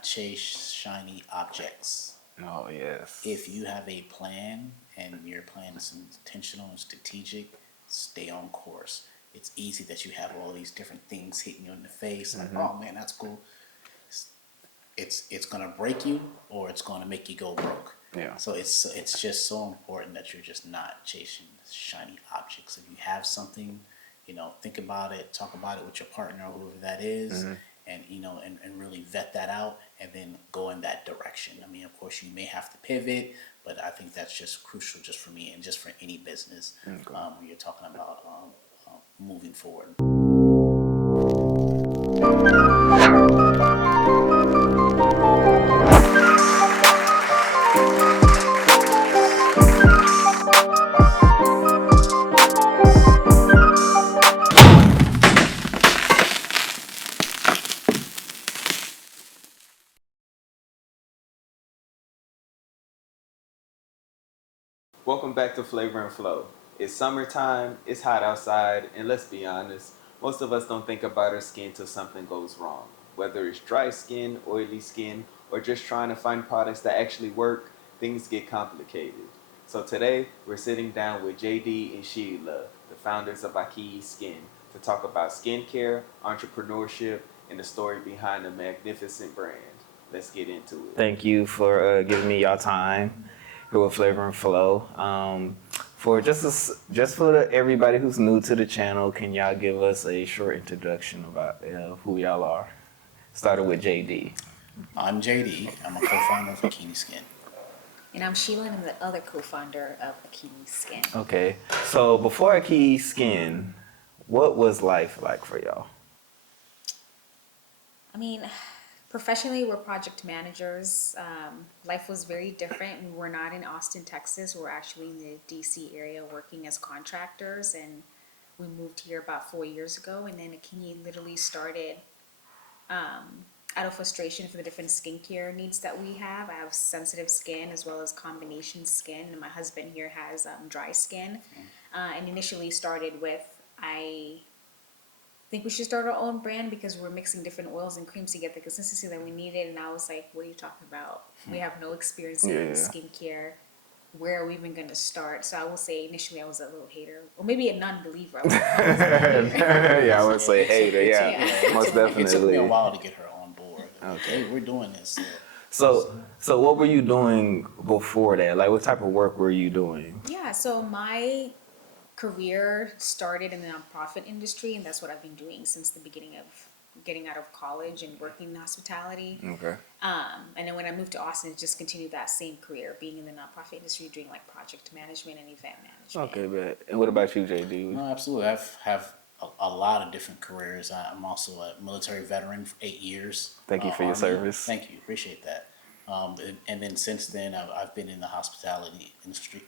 not chase shiny objects. Oh, yes. If you have a plan and your plan is intentional and strategic, stay on course. It's easy that you have all these different things hitting you in the face, like, oh man, that's cool. It's gonna break you, or it's gonna make you go broke. Yeah. So it's just so important that you're just not chasing shiny objects. If you have something, think about it, talk about it with your partner or whoever that is, and and really vet that out, and then go in that direction. I mean, of course, you may have to pivot, but I think that's just crucial, just for me and just for any business. When you're talking about moving forward. Welcome back to Flavor and Flow. It's summertime, it's hot outside, and let's be honest, most of us don't think about our skin till something goes wrong. Whether it's dry skin, oily skin, or just trying to find products that actually work, things get complicated. So today, we're sitting down with JD and Sheila, the founders of AKINYI Skin, to talk about skincare, entrepreneurship, and the story behind the magnificent brand. Let's get into it. Thank you for giving me your time here with Flavor and Flow. For just for everybody who's new to the channel, can y'all give us a short introduction about who y'all are? Started with JD. I'm JD. I'm a co-founder of AKINYI Skin. And I'm Sheila, and I'm the other co-founder of AKINYI Skin. Okay, so before AKINYI Skin, what was life like for y'all? I mean, professionally, we're project managers. Life was very different. We were not in Austin, Texas. We're actually in the DC area working as contractors, and we moved here about 4 years ago. And then AKINYI literally started out of frustration for the different skincare needs that we have. I have sensitive skin as well as combination skin, and my husband here has dry skin. And initially started with, I think we should start our own brand because we're mixing different oils and creams to get the consistency that we needed. And I was like, what are you talking about? We have no experience in skincare. Where are we even going to start? So I will say initially I was a little hater, or maybe a non-believer. Yeah, I would say hater. Yeah, most definitely. It took me a while to get her on board. Okay, we're doing this. So what were you doing before that? Like, what type of work were you doing? Yeah, so my career started in the nonprofit industry, and that's what I've been doing since the beginning of getting out of college and working in hospitality. Okay. And then when I moved to Austin, just continued that same career, being in the nonprofit industry, doing like project management and event management. Okay, but and what about you, JD? No, absolutely. I have a lot of different careers. I'm also a military veteran for 8 years. Thank you for your service. Thank you, appreciate that. And then since then, I've been in the hospitality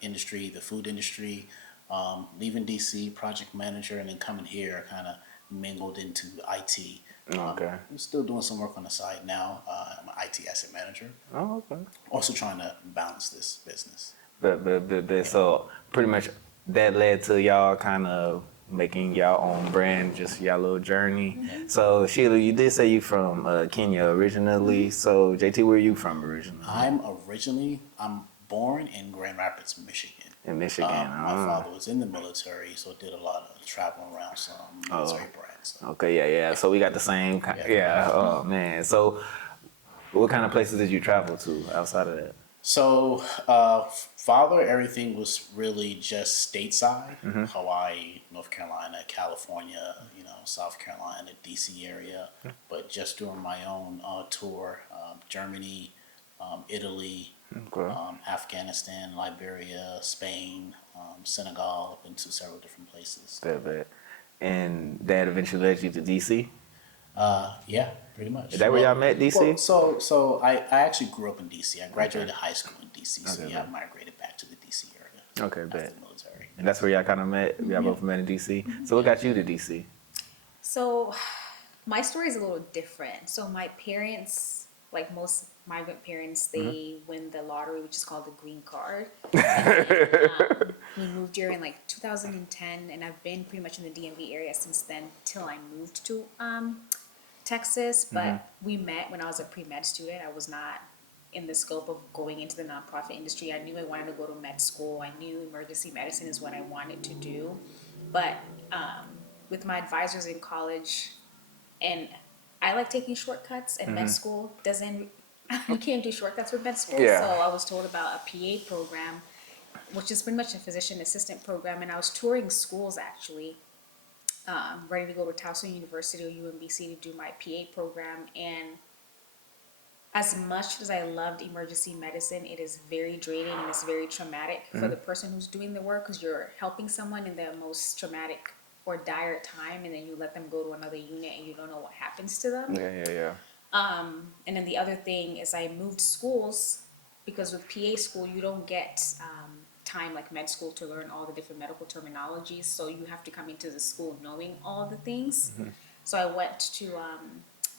industry, the food industry. Leaving DC, project manager, and then coming here, I kind of mingled into IT. Okay. I'm still doing some work on the side now. I'm an IT asset manager. Oh, okay. Also trying to balance this business. But so pretty much that led to y'all kind of making y'all own brand, just y'all little journey. So Sheila, you did say you from Kenya originally. So JT, where are you from originally? I'm born in Grand Rapids, Michigan. In Michigan. My father was in the military, so did a lot of traveling around some military brands. Okay, yeah. So we got the same kind. Yeah. Oh man. So what kind of places did you travel to outside of that? So, father, everything was really just stateside. Hawaii, North Carolina, California, South Carolina, DC area. But just doing my own tour, Germany, Italy, Afghanistan, Liberia, Spain, Senegal. I've been to several different places. Bad. And that eventually led you to DC? Yeah, pretty much. Is that where y'all met, DC? Well, so I actually grew up in DC. I graduated high school in DC, so I migrated back to the DC area. Okay, after bet. the military. And that's where y'all kind of met? Y'all both met in DC? So what got you to DC? So my story is a little different. So my parents, like most migrant parents, they win the lottery, which is called the green card. And, we moved here in like 2010, and I've been pretty much in the DMV area since then till I moved to Texas, but we met when I was a pre-med student. I was not in the scope of going into the nonprofit industry. I knew I wanted to go to med school. I knew emergency medicine is what I wanted to do. But with my advisors in college, and I like taking shortcuts, and med school doesn't, you can't do shortcuts with med school. Yeah. So I was told about a PA program, which is pretty much a physician assistant program. And I was touring schools actually, ready to go to Towson University or UMBC to do my PA program. And as much as I loved emergency medicine, it is very draining and it's very traumatic for the person who's doing the work, because you're helping someone in their most traumatic or dire time, and then you let them go to another unit and you don't know what happens to them. Yeah. And then the other thing is I moved schools, because with PA school you don't get time like med school to learn all the different medical terminologies, so you have to come into the school knowing all the things. So I went to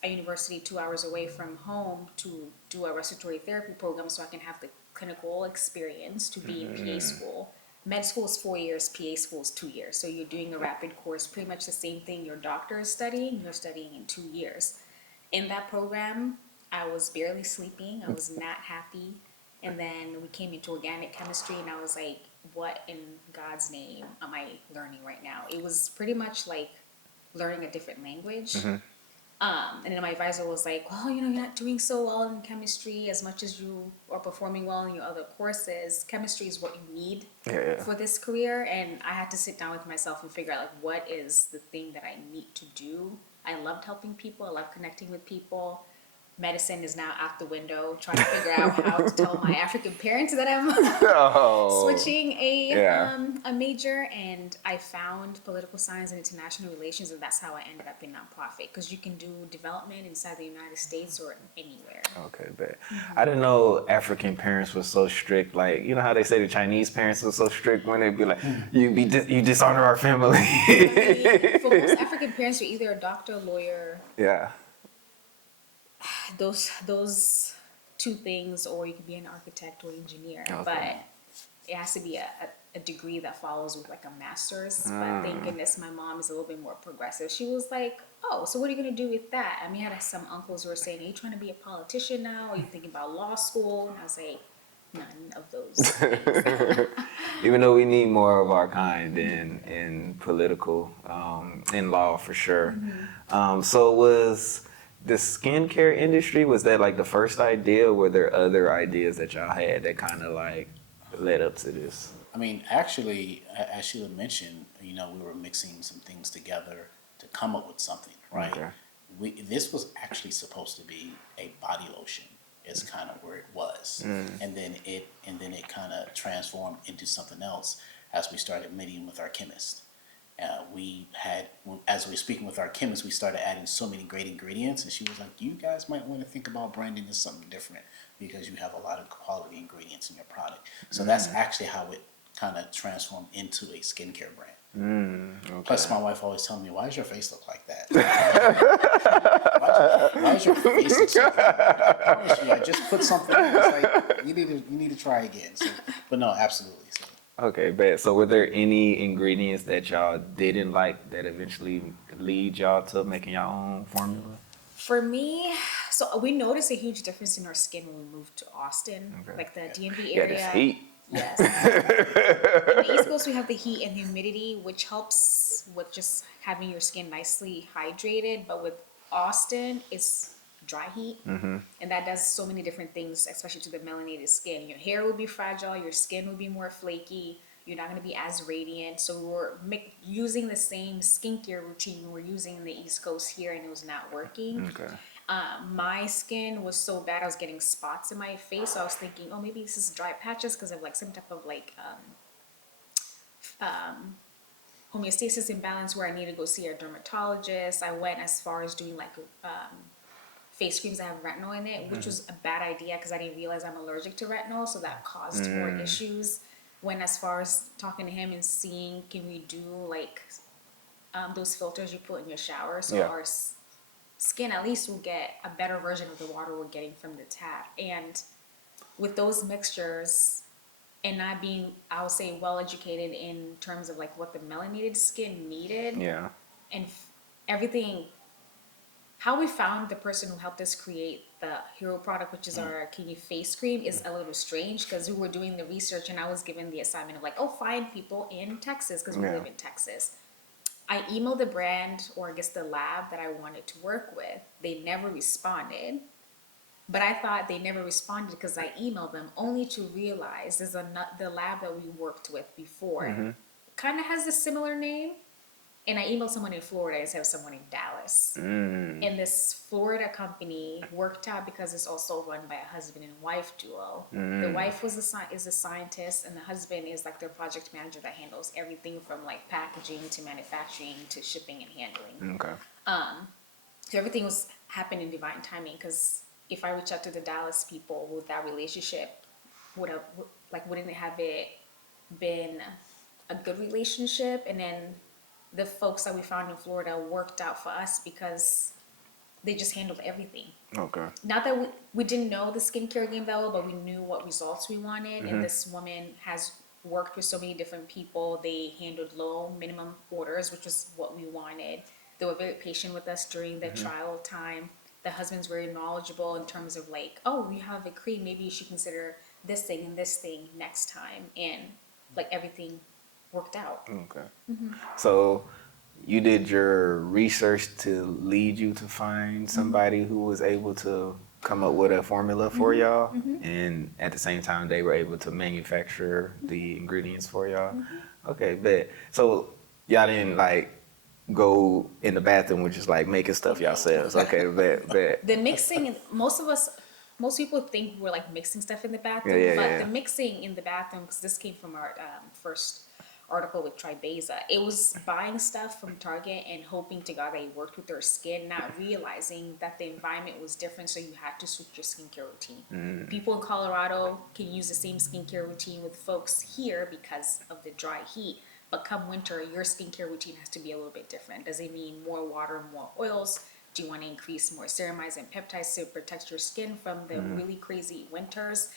a university 2 hours away from home to do a respiratory therapy program so I can have the clinical experience to be in PA school. Med school is 4 years, PA school is 2 years. So you're doing a rapid course, pretty much the same thing your doctor is studying, you're studying in 2 years. In that program, I was barely sleeping, I was not happy. And then we came into organic chemistry and I was like, what in God's name am I learning right now? It was pretty much like learning a different language. And then my advisor was like, well, you know, you're not doing so well in chemistry as much as you are performing well in your other courses. Chemistry is what you need for this career. And I had to sit down with myself and figure out, like, what is the thing that I need to do? I loved helping people. I love connecting with people. Medicine is now out the window, trying to figure out how to tell my African parents that I'm switching a major. And I found political science and international relations, and that's how I ended up in nonprofit, because you can do development inside the United States or anywhere. Okay, bet. I didn't know African parents were so strict. Like, you know how they say the Chinese parents were so strict when they'd be like, you dishonor our family. For most African parents, you're either a doctor, lawyer, Yeah. those two things, or you could be an architect or engineer. Okay. But it has to be a degree that follows with like a master's. But thank goodness my mom is a little bit more progressive. She was like, oh, so what are you going to do with that? I mean, I had some uncles who were saying, are you trying to be a politician now? Are you thinking about law school? And I was like, none of those things. Even though we need more of our kind in political, in law for sure. So was the skincare industry, was that like the first idea, or were there other ideas that y'all had that kind of like led up to this? I mean, actually, as Sheila mentioned, you know, we were mixing some things together to come up with something, right? Okay. This was actually supposed to be a body lotion. Is kind of where it was, and then it kind of transformed into something else as we started meeting with our chemist. As we were speaking with our chemist, we started adding so many great ingredients, and she was like, you guys might want to think about branding this something different, because you have a lot of quality ingredients in your product. So that's actually how it kind of transformed into a skincare brand. Okay. Plus, my wife always tells me, why does your face look like that? why does your face look so I promise you, I just put something, it's like, you need to try again. So, but no, absolutely. So, Okay, bad. So were there any ingredients that y'all didn't like that eventually lead y'all to making your own formula? For me, so we noticed a huge difference in our skin when we moved to Austin, Okay. like the DMV Yeah, area. this heat. Yes. In the East Coast, we have the heat and humidity, which helps with just having your skin nicely hydrated. But with Austin, it's dry heat, and that does so many different things, especially to the melanated skin. Your hair will be fragile, your skin will be more flaky, you're not going to be as radiant. So we're using the same skincare routine we're using in the East Coast here, and it was not working. Okay. My skin was so bad, I was getting spots in my face. So I was thinking, oh, maybe this is dry patches because of like some type of like homeostasis imbalance where I need to go see a dermatologist. I went as far as doing like face creams that have retinol in it, which was a bad idea because I didn't realize I'm allergic to retinol, so that caused more issues. Went as far as talking to him and seeing, can we do like those filters you put in your shower, so our skin at least will get a better version of the water we're getting from the tap. And with those mixtures, and not being, I would say, well educated in terms of like what the melanated skin needed, Yeah. and everything how we found the person who helped us create the hero product, which is our AKINYI face cream, is a little strange because we were doing the research and I was given the assignment of like, oh, find people in Texas because we live in Texas. I emailed the brand, or I guess the lab that I wanted to work with. They never responded. But I thought they never responded because I emailed them, only to realize the lab that we worked with before kind of has a similar name. And I emailed someone in Florida instead of someone in Dallas. And this Florida company worked out because it's also run by a husband and wife duo. The wife is a scientist, and the husband is like their project manager that handles everything from like packaging to manufacturing to shipping and handling. Okay. So everything was happened in divine timing, because if I reach out to the Dallas people with that relationship, wouldn't it have it been a good relationship? And then the folks that we found in Florida worked out for us because they just handled everything. Okay. Not that we didn't know the skincare game that well, but we knew what results we wanted. And this woman has worked with so many different people. They handled low minimum orders, which was what we wanted. They were very patient with us during the trial time. The husband's very knowledgeable in terms of like, oh, we have a cream, maybe you should consider this thing and this thing next time. And like everything worked out. Okay. So you did your research to lead you to find somebody who was able to come up with a formula for y'all, and at the same time they were able to manufacture the ingredients for y'all. Okay, but so y'all didn't like go in the bathroom with just like making stuff yourselves. Okay, but The mixing, most people think we're like mixing stuff in the bathroom, the mixing in the bathroom, because this came from our first article with Tribeza. It was buying stuff from Target and hoping to God they worked with their skin, not realizing that the environment was different, so you had to switch your skincare routine. People in Colorado can use the same skincare routine with folks here because of the dry heat. But come winter, your skincare routine has to be a little bit different. Does it mean more water, more oils? Do you want to increase more ceramides and peptides to protect your skin from the really crazy winters?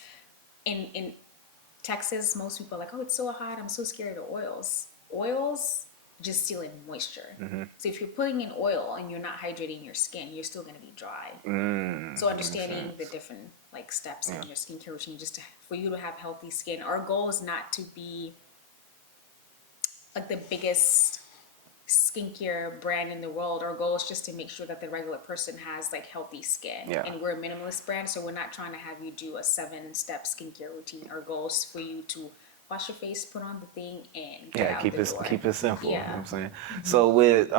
In Texas, most people are like, oh, it's so hot, I'm so scared of oils. Oils just seal in moisture. So if you're putting in oil and you're not hydrating your skin, you're still going to be dry. So understanding the different like steps in your skincare routine, for you to have healthy skin. Our goal is not to be like the biggest skincare brand in the world. Our goal is just to make sure that the regular person has like healthy skin. And we're a minimalist brand, so we're not trying to have you do a 7-step skincare routine. Our goal is for you to wash your face, put on the thing, and get out keep the it door. keep it simple. You know Yeah. what I'm saying? So with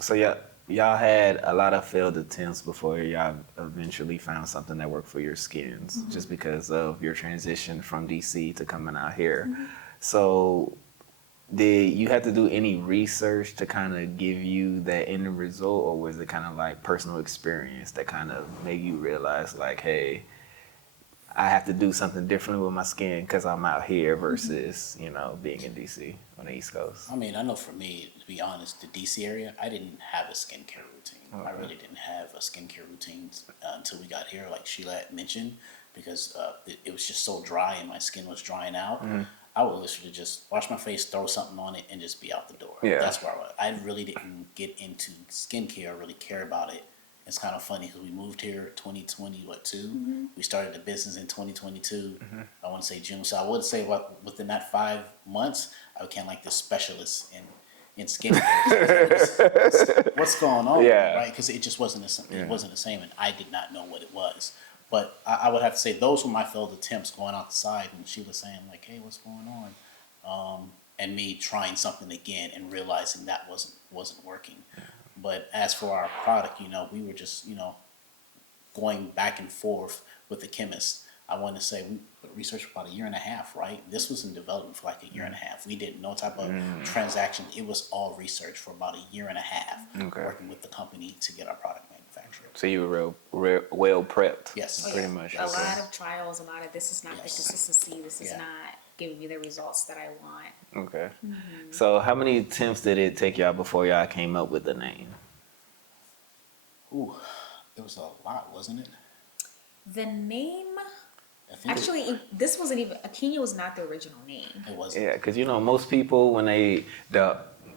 so y'all had a lot of failed attempts before y'all eventually found something that worked for your skins, just because of your transition from DC to coming out here. So did you have to do any research to kind of give you that end result, or was it kind of like personal experience that kind of made you realize like, hey, I have to do something different with my skin because I'm out here versus, you know, being in DC on the East Coast? I mean, I know for me, to be honest, the DC area, I didn't have a skincare routine. I really didn't have a skincare routine until we got here, like Sheila had mentioned, because it was just so dry and my skin was drying out. I would literally just wash my face, throw something on it, and just be out the door. That's where I was. I really didn't get into skincare, really care about it. It's kind of funny because we moved here 2022. We started the business in 2022. I want to say June. So I would say within that 5 months, I became like this specialist in skincare. What's going on, right? Because it just wasn't the same. It wasn't the same, and I did not know what it was. But I would have to say those were my failed attempts going outside, and she was saying like, "Hey, what's going on?" And me trying something again and realizing that wasn't working. But as for our product, you know, we were just, you know, going back and forth with the chemist. I want to say we researched for about 1.5 years, right? This was in development for like 1.5 years. We did no type of transaction. It was all research for about 1.5 years, working with the company to get our product manufactured. So you were well prepped. Yes. Pretty much. A lot of trials, a lot of this is not the consistency, this is not giving me the results that I want. Okay. So how many attempts did it take y'all before y'all came up with the name? Ooh, it was a lot, wasn't it? The name, I think actually, this wasn't even, AKINYI was not the original name. it wasn't. Yeah, because you know most people when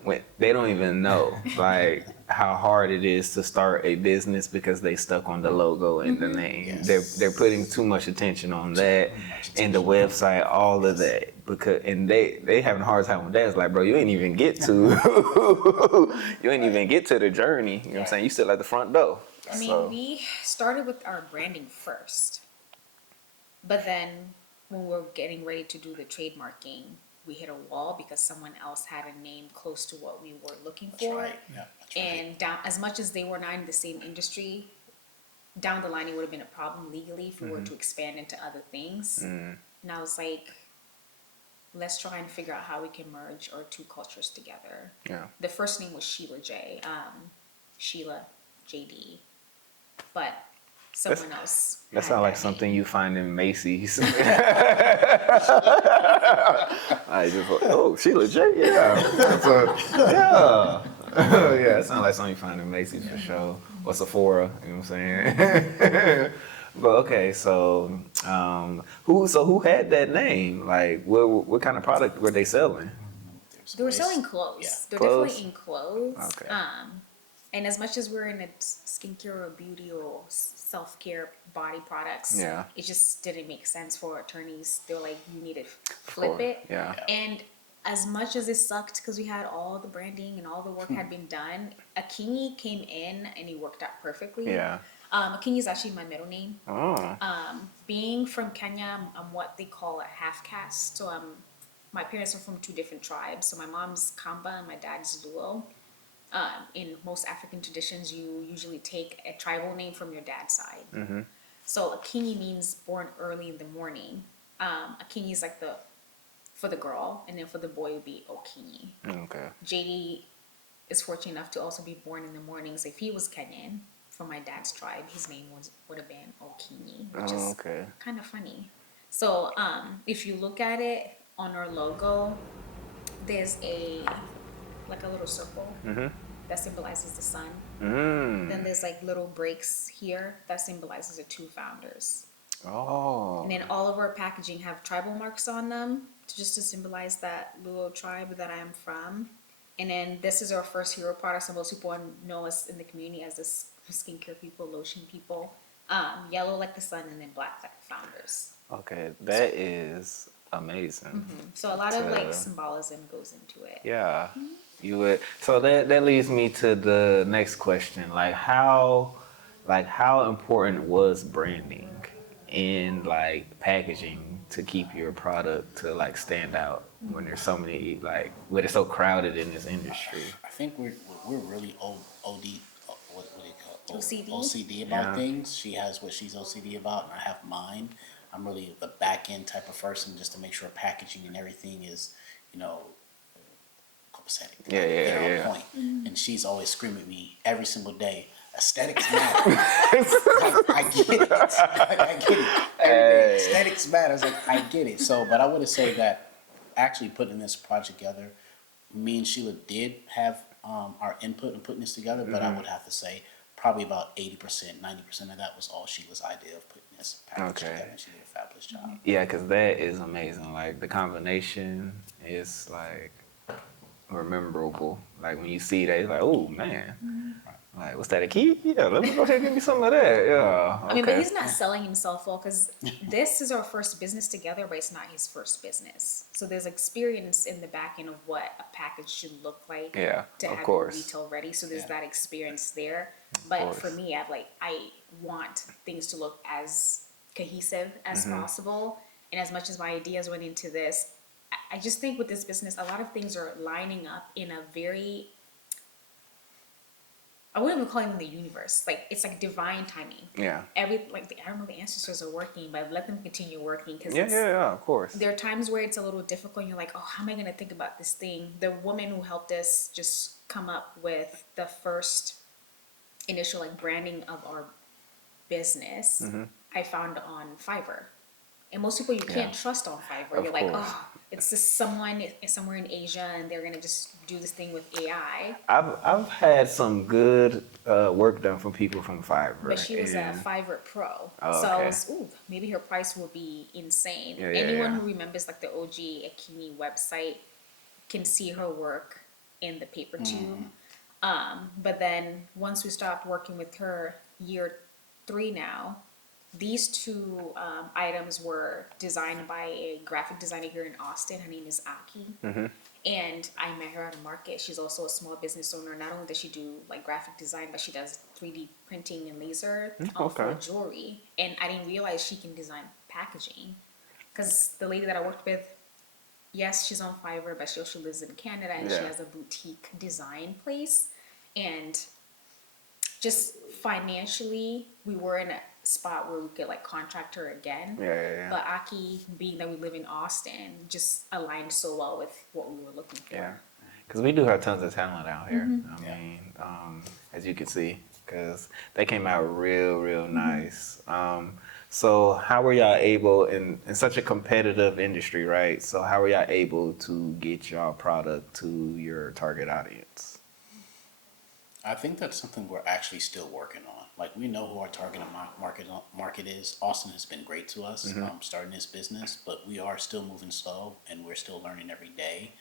when they don't even know like how hard it is to start a business because they stuck on the logo and the name. Yes. They're putting too much attention on that and the website, all of that, because and they having a hard time with that. It's like, bro, you ain't even get to the journey. You know what I'm saying? You still at the front door. I mean, So, we started with our branding first, but then when we were getting ready to do the trademarking, we hit a wall because someone else had a name close to what we were looking That's for. right. Yeah, that's right. And down, as much as they were not in the same industry, down the line it would have been a problem legally if we were to expand into other things. And I was like, let's try and figure out how we can merge our two cultures together. yeah. The first name was Sheila J. Sheila, JD, but someone else. That had sounds like name. something you find in Macy's. I just like, oh, Sheila J. Yeah. Yeah. Yeah, it sounds like something you find in Macy's for sure. Or Sephora, you know what I'm saying? But okay, so who had that name? Like what kind of product were they selling? They were selling clothes. Yeah. They're Clothes? definitely in clothes. Okay. And as much as we're in a skincare or beauty or self-care body products, Yeah. it just didn't make sense for attorneys. They were like, you need to flip it. Yeah. And as much as it sucked because we had all the branding and all the work had been done, AKINYI came in and it worked out perfectly. Yeah. AKINYI is actually my middle name. Oh. Being from Kenya, I'm what they call a half caste. So my parents are from two different tribes. So my mom's Kamba and my dad's Luo. In most African traditions, you usually take a tribal name from your dad's side. Mm-hmm. So AKINYI means born early in the morning. AKINYI is like for the girl, and then for the boy would be Okinyi. Okay. JD is fortunate enough to also be born in the morning. So if he was Kenyan from my dad's tribe, his name would have been Okinyi, which is Okay. kind of funny. So if you look at it on our logo, there's a little circle that symbolizes the sun. Then there's like little breaks here that symbolizes the two founders. Oh. And then all of our packaging have tribal marks on them to symbolize that Luo tribe that I'm from. And then this is our first hero product. So most people know us in the community as the skincare people, lotion people. Yellow like the sun, and then black like the founders. Okay, that is amazing. So a lot of like symbolism goes into it. Yeah, you would. So that leads me to the next question. Like how important was branding in like packaging to keep your product to like stand out when there's so many like when it's so crowded in this industry? I think we're really what do you call it? OCD? OCD about Yeah. things. She has what she's OCD about, and I have mine. I'm really the back end type of person, just to make sure packaging and everything is, copacetic. They're on Yeah. point. And she's always screaming at me every single day. Aesthetics matter. I get it. I get it. Every day. Aesthetics matters. Like, I get it. So, but I would say that actually putting this project together, me and Sheila did have our input in putting this together, but I would have to say probably about 80%, 90% of that was all Sheila's idea of putting this package Okay. together, and she did a fabulous job. Yeah, because that is amazing. Like the combination is like rememberable. Like when you see that, it's like, oh man. Like, what's that, a key? Yeah, let me go ahead and give me some of that. Yeah. I mean, but he's not selling himself well because this is our first business together, but it's not his first business. So there's experience in the back end of what a package should look like Yeah, to of have course. it retail ready. So there's Yeah. that experience there. But course. for me, I want things to look as cohesive as possible. And as much as my ideas went into this, I just think with this business, a lot of things are lining up in a very, I wouldn't even call it in the universe. Like it's like divine timing. Yeah. I don't know, the ancestors are working, but let them continue working because Yeah, of course. there are times where it's a little difficult. And you're like, oh, how am I going to think about this thing? The woman who helped us just come up with the first initial like branding of our business, I found on Fiverr. And most people you can't trust on Fiverr. Of You're like, course. oh, it's just someone somewhere in Asia and they're gonna just do this thing with AI. I've had some good work done from people from Fiverr. But she was a and- Fiverr Pro. Oh, So I okay. was, maybe her price will be insane. Yeah, Anyone yeah. who remembers like the OG AKINYI website can see her work in the paper tube. But then once we stopped working with her, year 3 now, these two items were designed by a graphic designer here in Austin. Her name is Aki. And I met her at a market. She's also a small business owner. Not only does she do like graphic design, but she does 3D printing and laser for jewelry. And I didn't realize she can design packaging. Because the lady that I worked with, yes, she's on Fiverr, but she also lives in Canada and she has a boutique design place. And just financially, we were in a spot where we could like contract her again. But Aki, being that we live in Austin, just aligned so well with what we were looking for. Yeah, because we do have tons of talent out here. I mean, as you can see, because they came out real nice. So how were y'all able, in such a competitive industry, right? So how were y'all able to get y'all product to your target audience? I think that's something we're actually still working on. Like, we know who our target market is. Austin has been great to us starting this business, but we are still moving slow and we're still learning every day.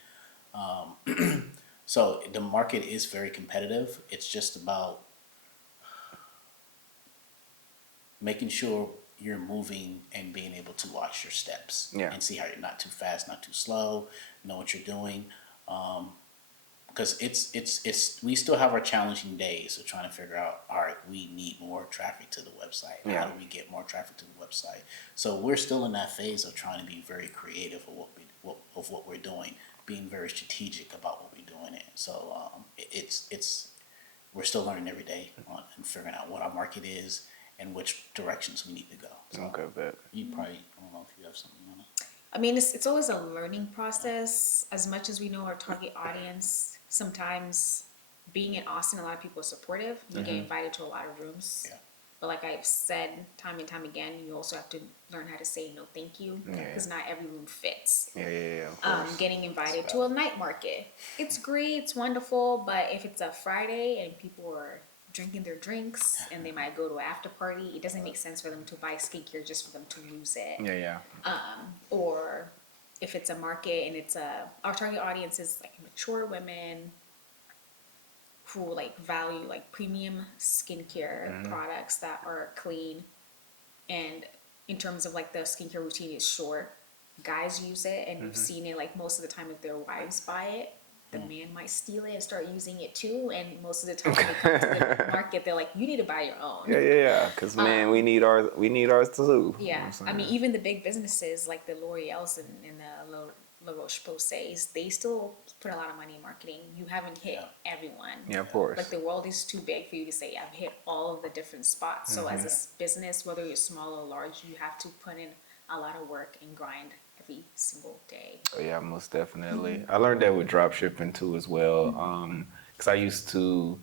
So the market is very competitive. It's just about making sure you're moving and being able to watch your steps and see how you're not too fast, not too slow, know what you're doing. Because it's we still have our challenging days of trying to figure out, all right, we need more traffic to the website. How do we get more traffic to the website? So we're still in that phase of trying to be very creative of what we're doing, being very strategic about what we're doing. So we're still learning every day on and figuring out what our market is and which directions we need to go. So Okay, bet. you probably, I don't know if you have something you want to. I mean, it's always a learning process. As much as we know our target audience, sometimes being in Austin, a lot of people are supportive. You get invited to a lot of rooms. Yeah. But like I've said time and time again, you also have to learn how to say no thank you, because not every room fits. Of course. Getting invited to a night market, it's great, it's wonderful, but if it's a Friday and people are drinking their drinks and they might go to an after party, it doesn't make sense for them to buy skincare just for them to lose it. Or if it's a market and it's our target audience is like mature women who like value like premium skincare products that are clean, and in terms of like the skincare routine is short. Guys use it, and we've seen it like most of the time if their wives buy it, the man might steal it and start using it too, and most of the time when they come to the market, they're like, you need to buy your own. Because man, we need ours too. Yeah, You know I mean, even the big businesses like the L'Oreal's and the La Roche-Posay's, they still put a lot of money in marketing. You haven't hit everyone. Yeah, of course. Like the world is too big for you to say, I've hit all of the different spots. So as a business, whether you're small or large, you have to put in a lot of work and grind every single day. Oh, yeah, most definitely. I learned that with drop shipping too as well. Because I used to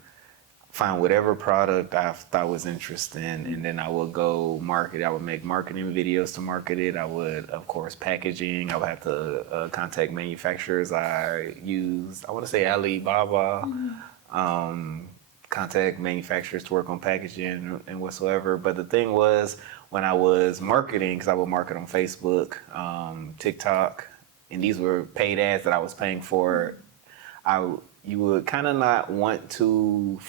find whatever product I thought was interesting, and then I would go market it. I would make marketing videos to market it. I would, of course, packaging. I would have to contact manufacturers. I want to say Alibaba, contact manufacturers to work on packaging and whatsoever. But the thing was, when I was marketing, because I would market on Facebook, TikTok, and these were paid ads that I was paying for, you would kind of not want to,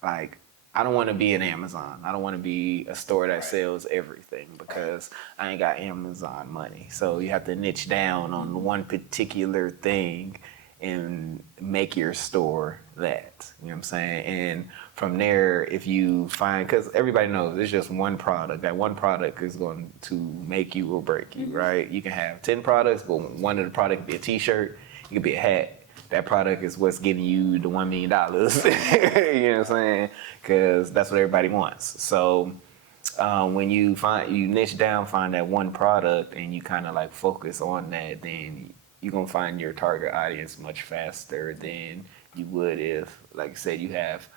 like, I don't want to be an Amazon. I don't want to be a store that sells everything, because I ain't got Amazon money. So you have to niche down on one particular thing and make your store that. You know what I'm saying? And from there, if you find, because everybody knows it's just one product. That one product is going to make you or break you, right? You can have 10 products, but one of the products could be a t-shirt, it could be a hat. That product is what's getting you the $1 million. You know what I'm saying? Because that's what everybody wants. So when you niche down, find that one product, and you kind of like focus on that, then you're going to find your target audience much faster than you would if, like I said, you have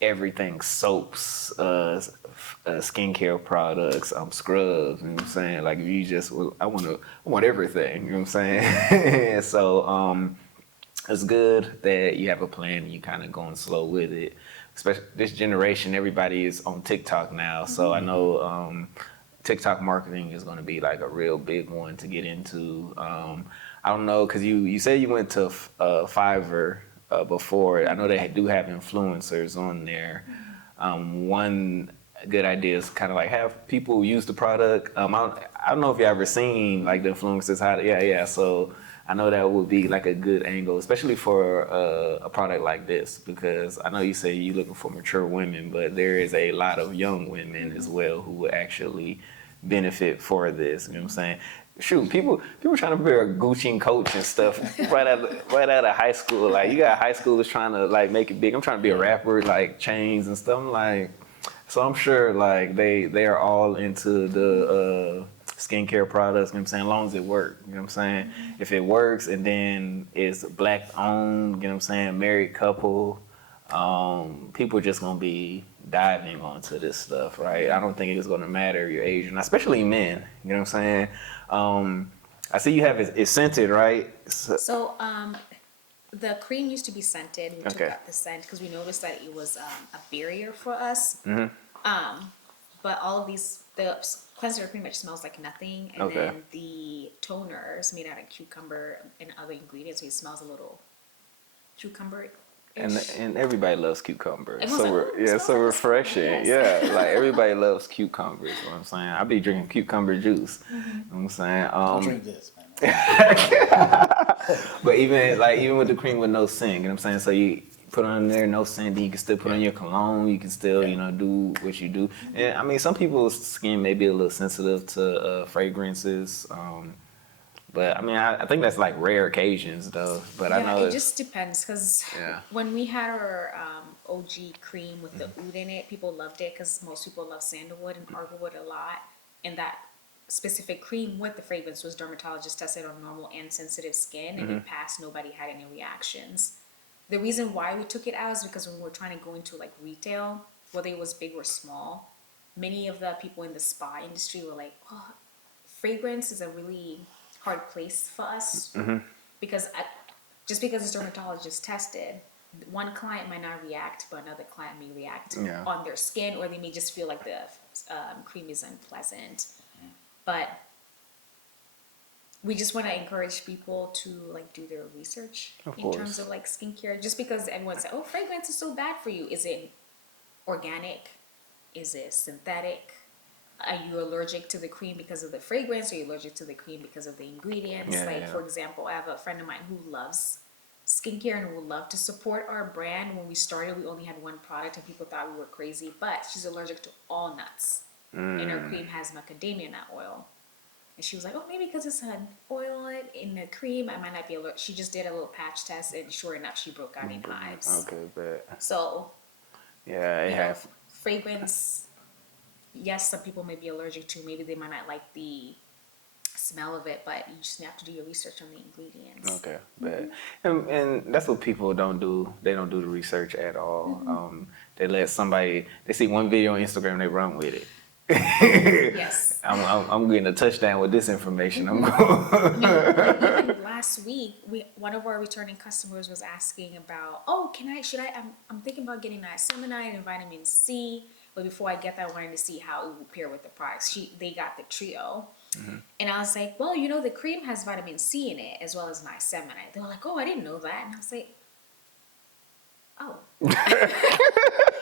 everything: soaps, skincare products, scrubs. You know what I'm saying? Like, if you just, I want everything. You know what I'm saying? So it's good that you have a plan and you kind of going slow with it. Especially this generation, everybody is on TikTok now. So I know TikTok marketing is going to be like a real big one to get into. I don't know, because you said you went to Fiverr before. I know they do have influencers on there. One good idea is kind of like have people use the product. I don't know if you ever seen like the influencers yeah. So I know that would be like a good angle, especially for a product like this, because I know you say you're looking for mature women, but there is a lot of young women as well who would actually benefit for this. You know what I'm saying? Shoot, people trying to wear a Gucci and Coach and stuff right out of high school. Like you got high schoolers trying to like make it big. I'm trying to be a rapper, like chains and stuff. I'm like, so I'm sure like they are all into the skincare products. You know what I'm saying? As long as it works. You know what I'm saying? If it works and then it's black owned, you know what I'm saying? Married couple, people are just gonna be diving onto this stuff, right? I don't think it's gonna matter your age, and especially men. You know what I'm saying? I see you have it's scented, right? So the cream used to be scented. We took Okay. out the scent because we noticed that it was a barrier for us. Mm-hmm. But all of these, the cleanser pretty much smells like nothing, and Okay. then the toner is made out of cucumber and other ingredients, so it smells a little cucumber. And everybody loves cucumbers. Everyone's So like, "Ooh, it smells so like this." refreshing. Yes. Yeah, like everybody loves cucumbers. You know what I'm saying? I be drinking cucumber juice. You know what I'm saying? Don't drink this, man. But even with the cream with no scent, you know what I'm saying? So you put on there no scent, then you can still put on your cologne, you can still, do what you do. And I mean some people's skin may be a little sensitive to fragrances. But I mean I think that's like rare occasions though. But I know it it's, just depends because Yeah. when we had our OG cream with the oud in it, people loved it because most people love sandalwood and arborwood a lot, and that specific cream with the fragrance was dermatologist tested on normal and sensitive skin, and it passed. Nobody had any reactions. The reason why we took it out is because when we were trying to go into like retail, whether it was big or small, many of the people in the spa industry were like, "Oh, fragrance is a really hard place for us because just because it's dermatologist tested, one client might not react, but another client may react Yeah. on their skin, or they may just feel like the cream is unpleasant." But we just want to encourage people to like do their research Of in course. terms of like skincare. Just because everyone says, "Oh, fragrance is so bad for you," is it organic? Is it synthetic? Are you allergic to the cream because of the fragrance? Are you allergic to the cream because of the ingredients? Yeah. For example, I have a friend of mine who loves skincare and would love to support our brand. When we started, we only had one product and people thought we were crazy, but she's allergic to all nuts. And her cream has macadamia nut oil. And she was like, "Oh, maybe because it's an oil in the cream, I might not be allergic." She just did a little patch test, and sure enough, she broke out in hives. Okay, but So, yeah, it has. fragrance, yes, some people may be allergic to. Maybe they might not like the smell of it, but you just have to do your research on the ingredients. Okay, but and that's what people don't do. They don't do the research at all. They let somebody. They see one video on Instagram, they run with it. Yes. I'm getting a touchdown with this information. I'm going. I mean, like even last week, one of our returning customers was asking about, "Oh, I'm thinking about getting niacinamide and vitamin C, but before I get that, I wanted to see how it would pair with the products." They got the trio, and I was like, "Well, the cream has vitamin C in it as well as niacinamide." They were like, "Oh, I didn't know that," and I was like, "Oh."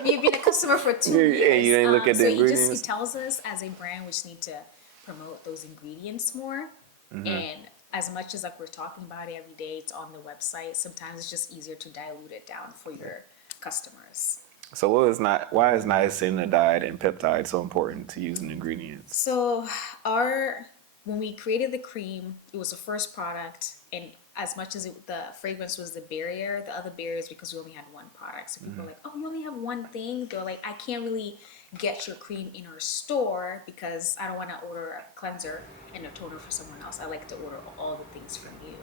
You've been a customer for 2 years. Yeah, you didn't look at the so ingredients? it tells us as a brand we just need to promote those ingredients more. And as much as like we're talking about it every day, it's on the website. Sometimes it's just easier to dilute it down for your customers. So why is niacinamide and peptide so important to use in ingredients? So when we created the cream, it was the first product, and as much as the fragrance was the barrier, the other barrier is because we only had one product. So people are like, "Oh, you only have one thing?" They're like, "I can't really get your cream in our store because I don't want to order a cleanser and a toner for someone else. I like to order all the things from you."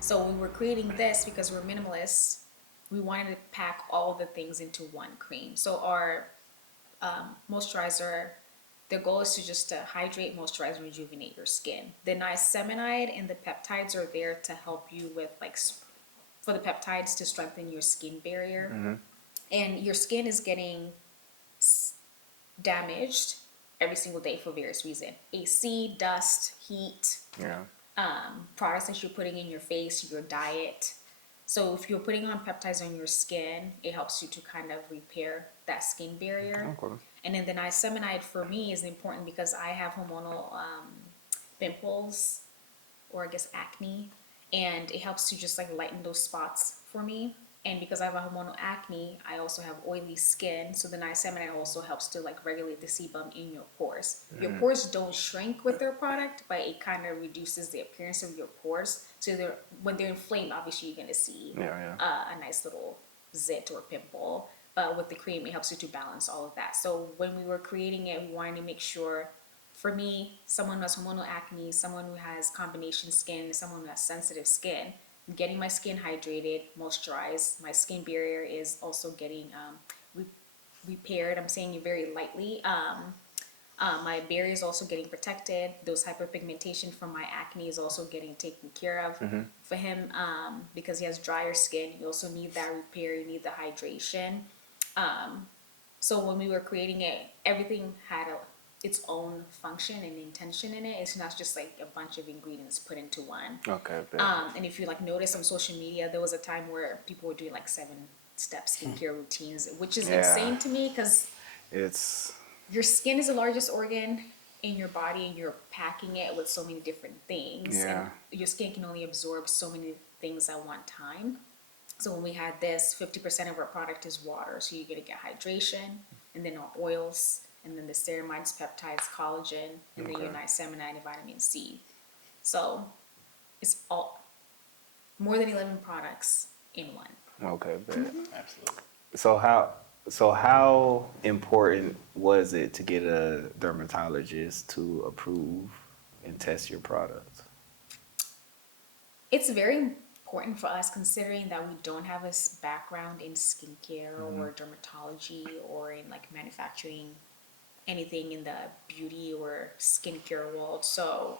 So we were creating this because we're minimalists. We wanted to pack all the things into one cream. So our moisturizer, the goal is to hydrate, moisturize, and rejuvenate your skin. The niacinamide and the peptides are there to help you with for the peptides to strengthen your skin barrier. And your skin is getting damaged every single day for various reasons. AC, dust, heat, Yeah. products that you're putting in your face, your diet. So if you're putting on peptides on your skin, it helps you to kind of repair that skin barrier. Okay. And then the niacinamide for me is important because I have hormonal pimples, or I guess acne, and it helps to just like lighten those spots for me. And because I have a hormonal acne, I also have oily skin, so the niacinamide also helps to like regulate the sebum in your pores. Your pores don't shrink with their product, but it kind of reduces the appearance of your pores. So when they're inflamed, obviously you're gonna see Yeah. a nice little zit or pimple. But with the cream, it helps you to balance all of that. So when we were creating it, we wanted to make sure, for me, someone who has hormonal acne, someone who has combination skin, someone who has sensitive skin, getting my skin hydrated, moisturized. My skin barrier is also getting repaired. I'm saying it very lightly. My barrier is also getting protected. Those hyperpigmentation from my acne is also getting taken care of. For him, because he has drier skin, you also need that repair. You need the hydration. So when we were creating it, everything had its own function and intention in it. It's not just like a bunch of ingredients put into one. Okay. Bet. And if you like notice on social media, there was a time where people were doing like 7-step skincare routines, which is Yeah. insane to me because It's your skin is the largest organ in your body and you're packing it with so many different things. Yeah. And your skin can only absorb so many things at one time. So when we had this, 50% of our product is water. So you're going to get hydration, and then our oils, and then the ceramides, peptides, collagen, and then your niacinamide and vitamin C. So it's all more than 11 products in one. okay. Bet. Absolutely. So how important was it to get a dermatologist to approve and test your product? It's very important for us considering that we don't have a background in skincare or dermatology or in like manufacturing anything in the beauty or skincare world. So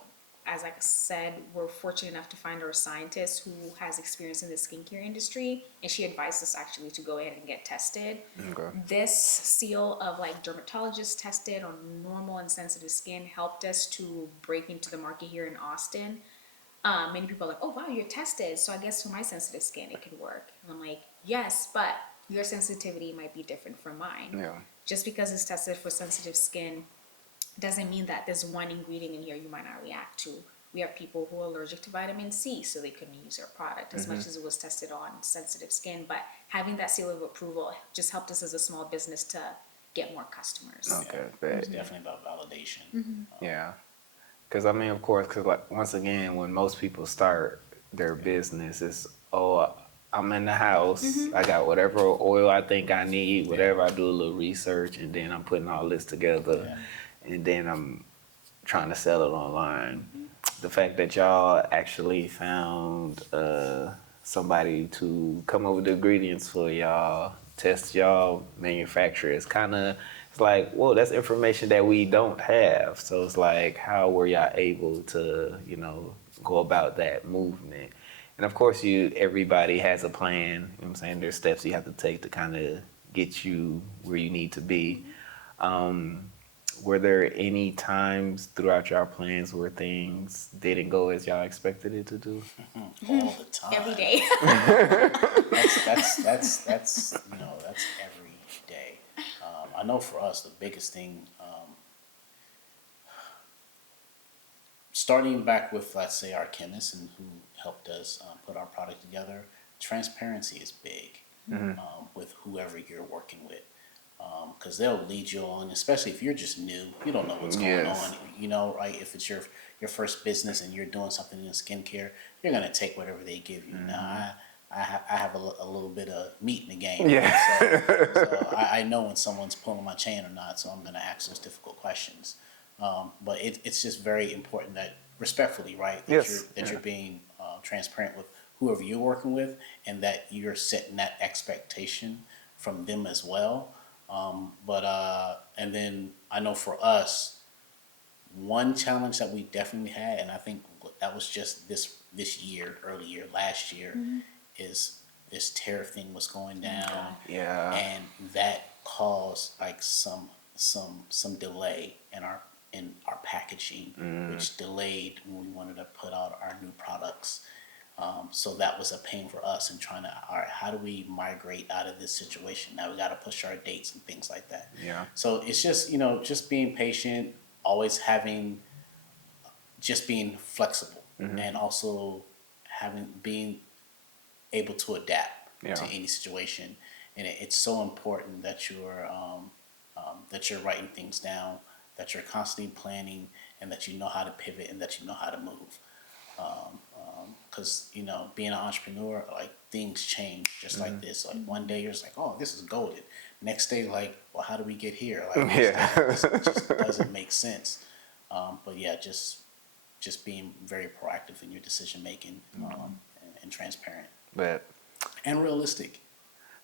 as I said, we're fortunate enough to find our scientist who has experience in the skincare industry, and she advised us actually to go ahead and get tested. Okay. This seal of like dermatologist tested on normal and sensitive skin helped us to break into the market here in Austin. Many people are like, oh wow, you're tested, so I guess for my sensitive skin it could work. And I'm like, yes, but your sensitivity might be different from mine. Yeah. Just because it's tested for sensitive skin doesn't mean that there's one ingredient in here you might not react to. We have people who are allergic to vitamin C, so they couldn't use our product as much as it was tested on sensitive skin. But having that seal of approval just helped us as a small business to get more customers. Okay. It's Bet. definitely about validation. Yeah. Because I mean, of course, because like once again, when most people start their business, it's I'm in the house, I got whatever oil I think I need, whatever. I do a little research, and then I'm putting all this together, and then I'm trying to sell it online. The fact that y'all actually found somebody to come up with the ingredients for y'all, test y'all manufacturer, is kind of, it's like, whoa, that's information that we don't have. So it's like, how were y'all able to, go about that movement? And of course, everybody has a plan. You know what I'm saying? There's steps you have to take to kind of get you where you need to be. Were there any times throughout y'all plans where things didn't go as y'all expected it to do? All the time. Every day. That's every day. I know for us the biggest thing, starting back with, let's say, our chemist and who helped us put our product together, transparency is big with whoever you're working with. Because they'll lead you on, especially if you're just new, you don't know what's going on, right? If it's your first business and you're doing something in skincare, you're going to take whatever they give you. Now, I have a little bit of meat in the game. Yeah. So I know when someone's pulling my chain or not, so I'm going to ask those difficult questions. But it's just very important that, respectfully, right, that you're being transparent with whoever you're working with, and that you're setting that expectation from them as well. And then I know for us, one challenge that we definitely had, and I think that was just this year, early year, last year, is this tariff thing was going down, and that caused like some delay in our packaging, which delayed when we wanted to put out our new products. So that was a pain for us in trying to, all right, how do we migrate out of this situation? Now we got to push our dates and things like that. Yeah. So it's just, just being patient, always just being flexible, and also being able to adapt to any situation. And it's so important that you're writing things down, that you're constantly planning, and that you know how to pivot and that you know how to move. Because being an entrepreneur, like, things change just like this. Like, one day you're just like, oh, this is golden. Next day, like, well, how do we get here? Like, this just doesn't make sense. But yeah, just being very proactive in your decision making, and transparent But and realistic.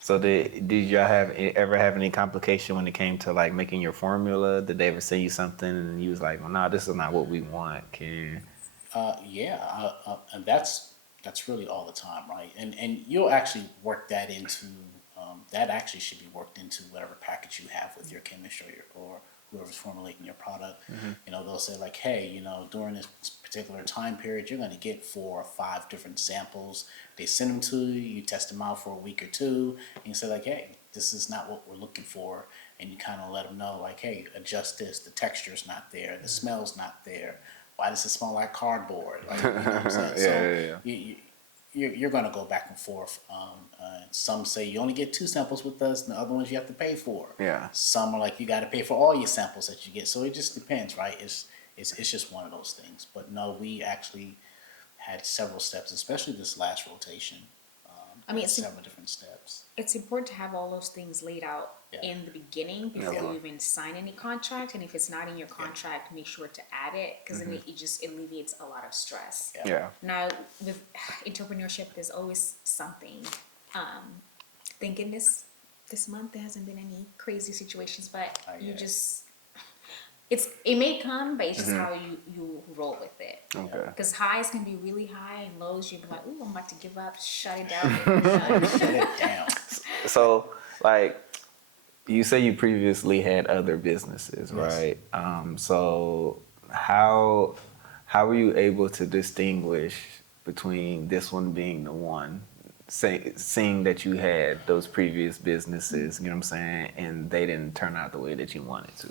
so did y'all ever have any complication when it came to like making your formula? Did they ever say you something and you was like, well, no, this is not what we want? And that's really all the time, right? And you'll actually work that into that actually should be worked into whatever package you have with your chemist or whoever's formulating your product. They'll say like, hey, during this particular time period, you're going to get 4 or 5 different samples. They send them to you, you test them out for a week or 2, and you say like, hey, this is not what we're looking for. And you kind of let them know like, hey, adjust this. The texture's not there. The smell's not there. Why does it smell like cardboard? Like, you know what I'm saying? You're going to go back and forth. Some say you only get 2 samples with us, and the other ones you have to pay for. Yeah. Some are like you got to pay for all your samples that you get. So it just depends, right? It's just one of those things. But no, we actually had several steps, especially this last rotation. Several different steps. It's important to have all those things laid out in the beginning before you even sign any contract. And if it's not in your contract, make sure to add it, because then it just alleviates a lot of stress. Yeah. Now, with entrepreneurship, there's always something. Thinking this month there hasn't been any crazy situations, but it may come, but it's just how you roll with it. Okay. Because highs can be really high, and lows you be like, ooh, I'm about to give up, shut it down. Shut it down. So, like, you say you previously had other businesses, right? So how were you able to distinguish between this one being the one, seeing that you had those previous businesses, you know what I'm saying, and they didn't turn out the way that you wanted to?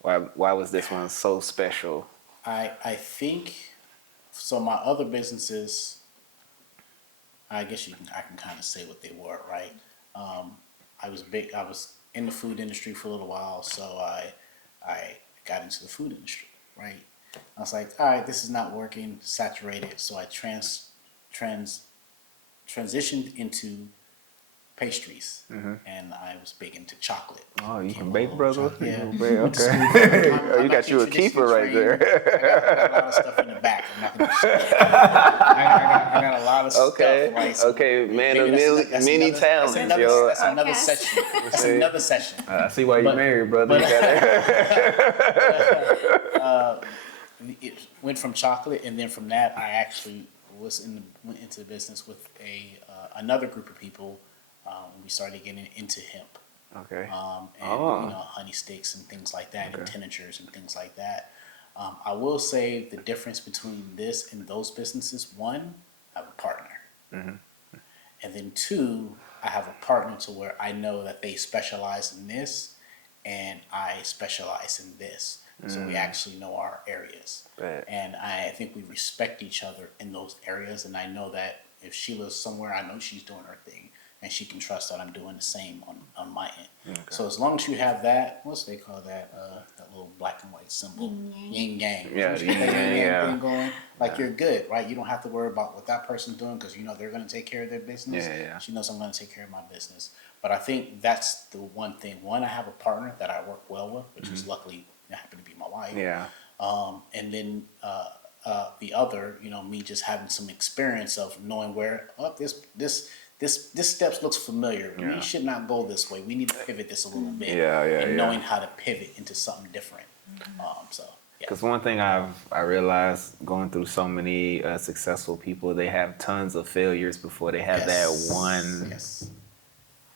Why was this one so special? I think so. My other businesses, I guess I can kind of say what they were, right? I was in the food industry for a little while, so I got into the food industry, right? I was like, all right, this is not working, saturated, so I transitioned into pastries, and I was big into chocolate. Oh, you can bake, brother? Yeah. Okay. Oh, you got you a keeper right there. I got a lot of stuff in the back. I'm not gonna share. I got a lot of stuff. Right? So Okay, man of that's many another- talents, That's another, yo. that's another section. That's another session. I see why you're married, brother. It went from chocolate, and then from that, I actually went into the business with another group of people. We started getting into hemp, Okay. and honey sticks and things like that, and tinctures and things like that. I will say the difference between this and those businesses: 1, I have a partner, and then 2, I have a partner to where I know that they specialize in this, and I specialize in this. So we actually know our areas, and I think we respect each other in those areas. And I know that if Sheila's somewhere, I know she's doing her thing, and she can trust that I'm doing the same on my end. So as long as you have that, what's they call that? That little black and white symbol, yin yang. Yeah, Once you yin get that yang, yeah. thing going, like, you're good, right? You don't have to worry about what that person's doing, because they're going to take care of their business. Yeah. She knows I'm going to take care of my business. But I think that's the one thing. 1, I have a partner that I work well with, which is luckily happen to be my wife. Yeah. And then the other, me just having some experience of knowing where this steps looks familiar. Yeah. We should not go this way. We need to pivot this a little bit. And knowing how to pivot into something different. Because one thing I realized going through so many successful people, they have tons of failures before they have that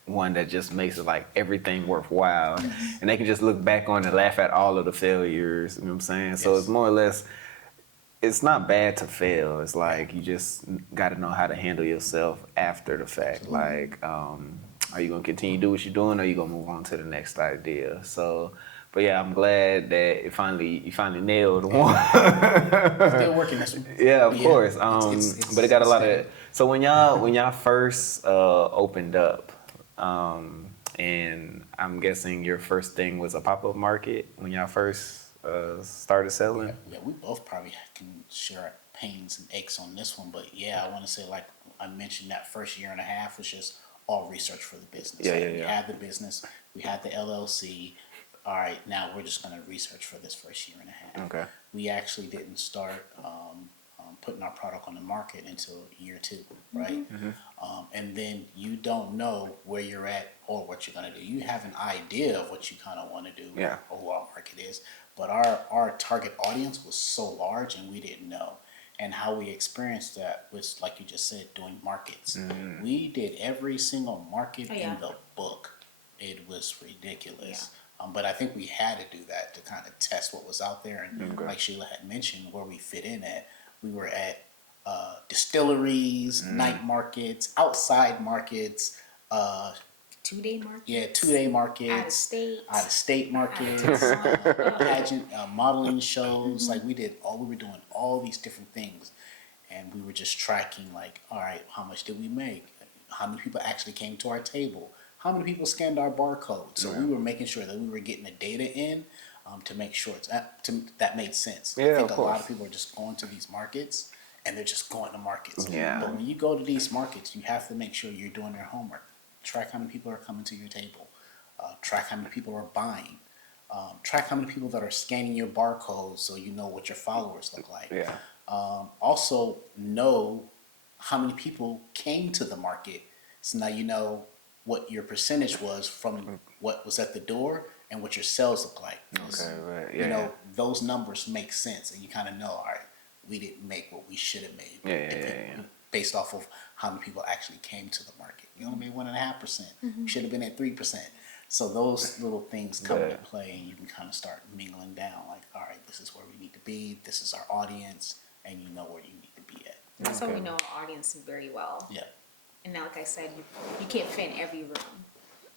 one that just makes it like everything worthwhile. And they can just look back on and laugh at all of the failures, you know what I'm saying? So it's more or less, it's not bad to fail. It's like you just got to know how to handle yourself after the fact. Like, are you gonna continue to do what you're doing, or are you gonna move on to the next idea? So, but yeah, I'm glad that you finally nailed one. Still working this one. Yeah, of course. It's But it got a lot steady. of. So when y'all first opened up, and I'm guessing your first thing was a pop-up market when y'all first started selling. Yeah, we both probably can share our pains and aches on this one, but yeah, I want to say, like I mentioned, that first year and a half was just all research for the business. Yeah, Like, yeah, we yeah. had the business, we had the LLC. All right, now we're just going to research for this first year and a half. Okay. We actually didn't start putting our product on the market until year 2, right? And then you don't know where you're at or what you're going to do. You have an idea of what you kind of want to do, Yeah. or who our market is, but our target audience was so large and we didn't know. And how we experienced that was, like you just said, doing markets. We did every single market in the book. It was ridiculous. But I think we had to do that to kind of test what was out there. And like Sheila had mentioned, where we fit in at, we were at distilleries, night markets, outside markets, 2-day market. yeah, 2-day markets, out of state markets, pageant, modeling shows. Like we were doing all these different things, and we were just tracking. Like, all right, how much did we make? How many people actually came to our table? How many people scanned our barcode? So we were making sure that we were getting the data in to make sure that made sense. Yeah, I think of a lot course. of people are just going to these markets and they're just going to markets. Yeah. But when you go to these markets, you have to make sure you're doing their homework. Track how many people are coming to your table. Track how many people are buying. Track how many people that are scanning your barcode so you know what your followers look like. Yeah. Also know how many people came to the market. So now you know what your percentage was from what was at the door and what your sales look like. Okay, right. You Yeah. know, those numbers make sense and you kind of know, all right, we didn't make what we should have made. Yeah. Based off of how many people actually came to the market. You only made 1.5%. You should have been at 3%. So those little things come into play and you can kind of start mingling down like, all right, this is where we need to be. This is our audience, and you know where you need to be at. That's how we know our audience very well. Yeah. And now, like I said, you can't fit in every room.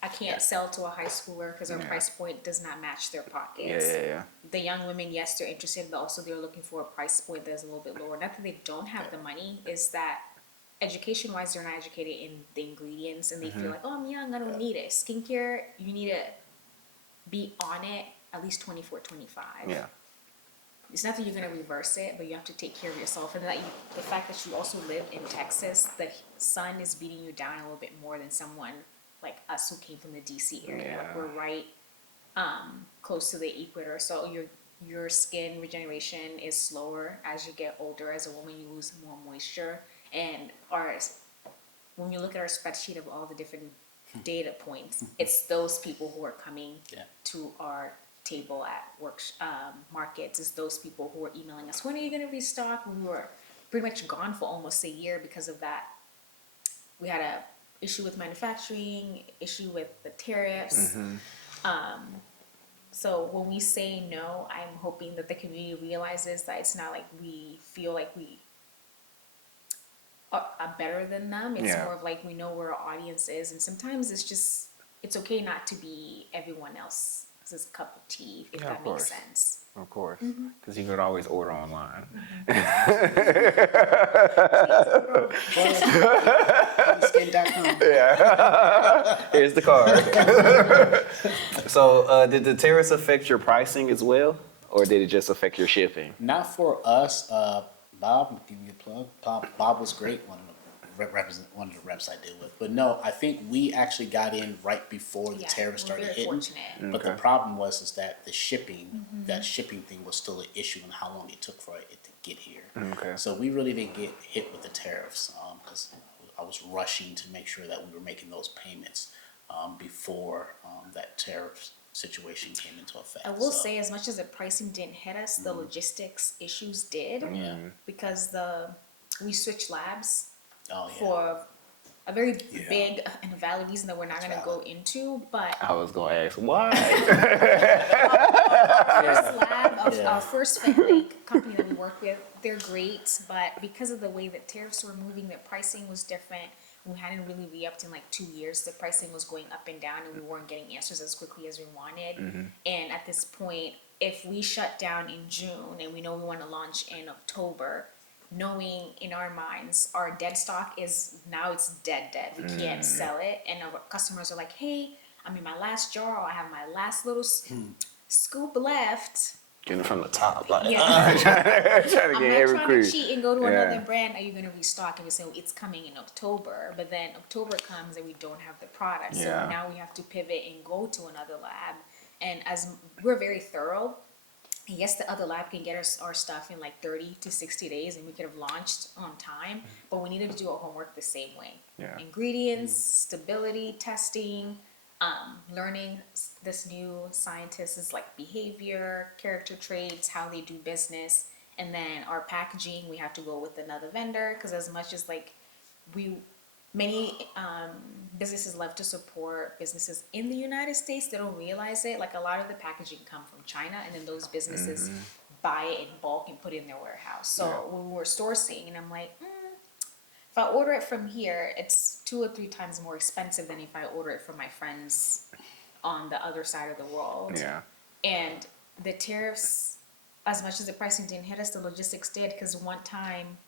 I can't sell to a high schooler because our price point does not match their pockets. Yeah. The young women, yes, they're interested, but also they're looking for a price point that's a little bit lower. Not that they don't have the money, is that education-wise, they're not educated in the ingredients, and they feel like, oh, I'm young, I don't need it. Skincare, you need to be on it at least 24, 25. Yeah. It's not that you're going to reverse it, but you have to take care of yourself. And that the fact that you also live in Texas, the sun is beating you down a little bit more than someone like us who came from the DC area. Yeah. We're right close to the equator, so your skin regeneration is slower as you get older. As a woman, you lose more moisture. And when you look at our spreadsheet of all the different data points, it's those people who are coming to our table at markets. It's those people who are emailing us, when are you going to restock? We were pretty much gone for almost a year because of that. We had a issue with manufacturing, issue with the tariffs. So when we say no, I'm hoping that the community realizes that it's not like we feel like we are better than them. It's more of like we know where our audience is, and sometimes it's okay not to be everyone else's cup of tea, if that makes sense. Of course, because you could always order online. Skin.com. Here's the card. So, did the tariffs affect your pricing as well, or did it just affect your shipping? Not for us. Bob, give me a plug. Bob was great. One of the reps I deal with. But no, I think we actually got in right before the tariffs started very hitting. fortunate. But the problem was that the shipping, that shipping thing was still an issue and how long it took for it to get here. Okay. So we really didn't get hit with the tariffs because I was rushing to make sure that we were making those payments before that tariff situation came into effect. I will say, as much as the pricing didn't hit us, the logistics issues did, because we switched labs for a very Yeah. big and valid reason that we're not going to go into, but I was gonna ask why. first lab of Yeah. our first like company that we work with, they're great, but because of the way that tariffs were moving, their pricing was different. We hadn't really re-upped in like 2 years. The pricing was going up and down, and we weren't getting answers as quickly as we wanted. And at this point, if we shut down in June and we know we want to launch in October, knowing in our minds our dead stock is now it's dead. We can't sell it, and our customers are like, "Hey, I'm in my last jar. Or I have my last little scoop left." Getting from the top, like Yeah. trying to I'm get not every trying crease. to cheat and go to Yeah. another brand. Are you going to restock? And we say, well, it's coming in October, but then October comes and we don't have the product. So Yeah. now we have to pivot and go to another lab. And as we're very thorough, yes, the other lab can get us our stuff in like 30 to 60 days and we could have launched on time, but we needed to do our homework the same way. Yeah. Ingredients, stability, testing, learning this new scientists' like behavior, character traits, how they do business, and then our packaging, we have to go with another vendor because as much as like many businesses love to support businesses in the United States, they don't realize it. Like a lot of the packaging come from China, and then those businesses buy it in bulk and put it in their warehouse. So when we were sourcing, and I'm like, if I order it from here, it's 2 or 3 times more expensive than if I order it from my friends on the other side of the world. Yeah. And the tariffs, as much as the pricing didn't hit us, the logistics did, because one time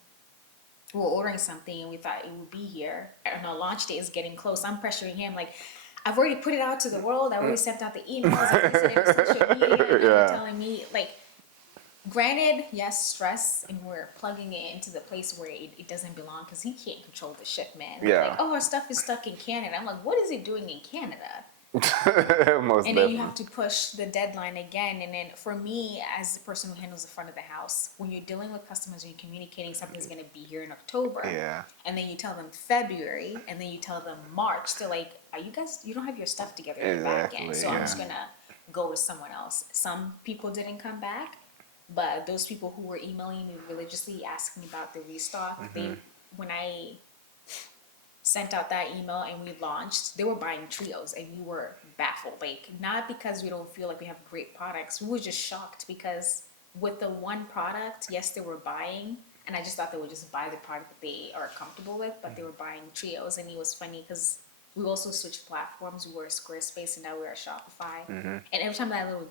we were ordering something and we thought it would be here, and our launch date is getting close. I'm pressuring him, like, I've already put it out to the world. I already sent out the emails. I've posted it on social media. And Yeah. they're telling me, like, granted, yes, stress, and we're plugging it into the place where it doesn't belong because he can't control the shipment. Yeah. Like, oh, our stuff is stuck in Canada. I'm like, what is it doing in Canada? Most And then you definitely. have to push the deadline again. And then for me, as the person who handles the front of the house, when you're dealing with customers and you're communicating something's going to be here in October, Yeah. and then you tell them February, and then you tell them March, they're like, are you guys, you don't have your stuff together in the back end. Exactly, So I'm yeah. just going to go with someone else. Some people didn't come back, but those people who were emailing me religiously asking about the restock, they, when I sent out that email and we launched, they were buying trios and we were baffled. Like, not because we don't feel like we have great products, we were just shocked because with the one product, yes, they were buying, and I just thought they would just buy the product that they are comfortable with, but they were buying trios. And it was funny because we also switched platforms. We were Squarespace and now we're at Shopify. And every time that little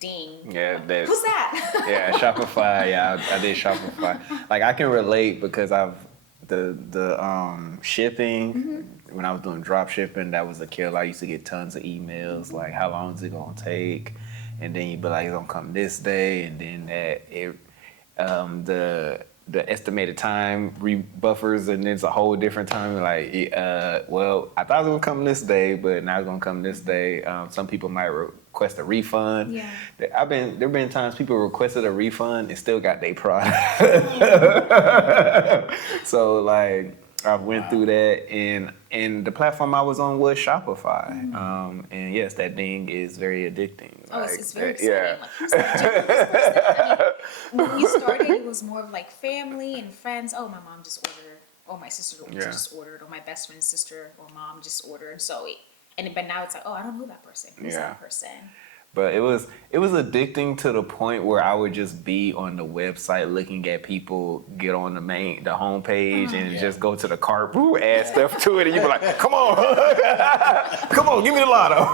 ding, Yeah, that. who's that? Yeah, Shopify. Yeah, I did Shopify. Like I can relate because I've the shipping when I was doing drop shipping, that was a kill. I used to get tons of emails like, how long is it gonna take? And then you'd be like, it's gonna come this day, and then the estimated time rebuffers, and it's a whole different time. Like, well, I thought it was gonna come this day, but now it's gonna come this day. Some people might request a refund. Yeah. There've been times people requested a refund and still got their product. So like I went through that, and the platform I was on was Shopify. And yes, that ding is very addicting. Oh, Like, it's very yeah. exciting. Like, who's that? Do you know this person? I mean, when we started, it was more of like family and friends. Oh, my mom just ordered. Oh, my sister Yeah. just ordered. Or my best friend's sister or mom just ordered. So, but now it's like, oh, I don't know that person. Who's Yeah. that person? But it was addicting to the point where I would just be on the website looking at people get on the homepage and just go to the cart, add stuff to it, and you be like, come on, come on, give me the lotto.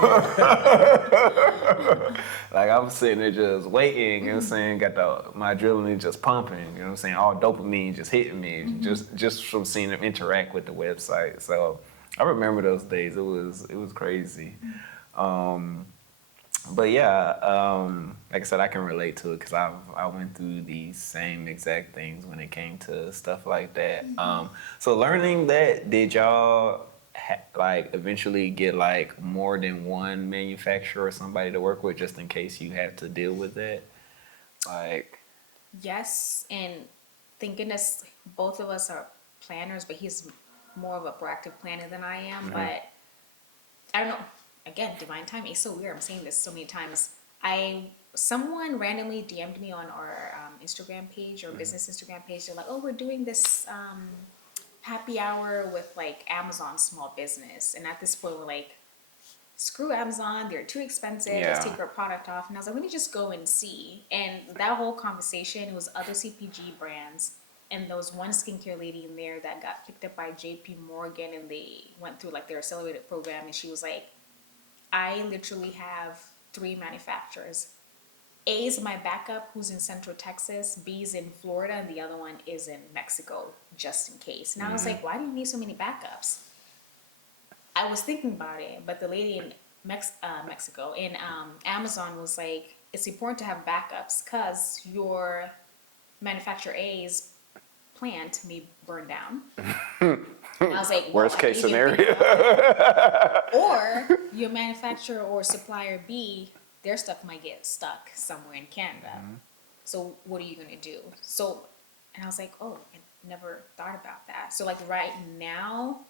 Like I'm sitting there just waiting, you know what I'm saying, got my adrenaline just pumping, you know what I'm saying, all dopamine just hitting me, just from seeing them interact with the website. So I remember those days. It was crazy. But yeah, like I said, I can relate to it because I went through these same exact things when it came to stuff like that. So learning that, did y'all like eventually get like more than one manufacturer or somebody to work with just in case you had to deal with that? Like, Yes, and thank goodness both of us are planners, but he's more of a proactive planner than I am. But I don't know. Again, divine timing. It's so weird. I'm saying this so many times. Someone randomly DM'd me on our Instagram page or business Instagram page. They're like, "Oh, we're doing this happy hour with like Amazon small business, and at this point we're like, screw Amazon, they're too expensive, let's Yeah. take our product off. And I was like, let me just go and see. And that whole conversation, it was other CPG brands, and there was one skincare lady in there that got picked up by JP Morgan, and they went through like their accelerated program, and she was like, I literally have 3 manufacturers. A is my backup, who's in Central Texas. B is in Florida, and the other one is in Mexico, just in case. And I was like, why do you need so many backups? I was thinking about it, but the lady in Mexico, in Amazon, was like, it's important to have backups because your manufacturer A's plant may burn down. And I was like, well, Worst I case didn't even think scenario. about that. Or your manufacturer or supplier B, their stuff might get stuck somewhere in Canada. So what are you gonna do? So, and I was like, oh, I never thought about that. So like right now,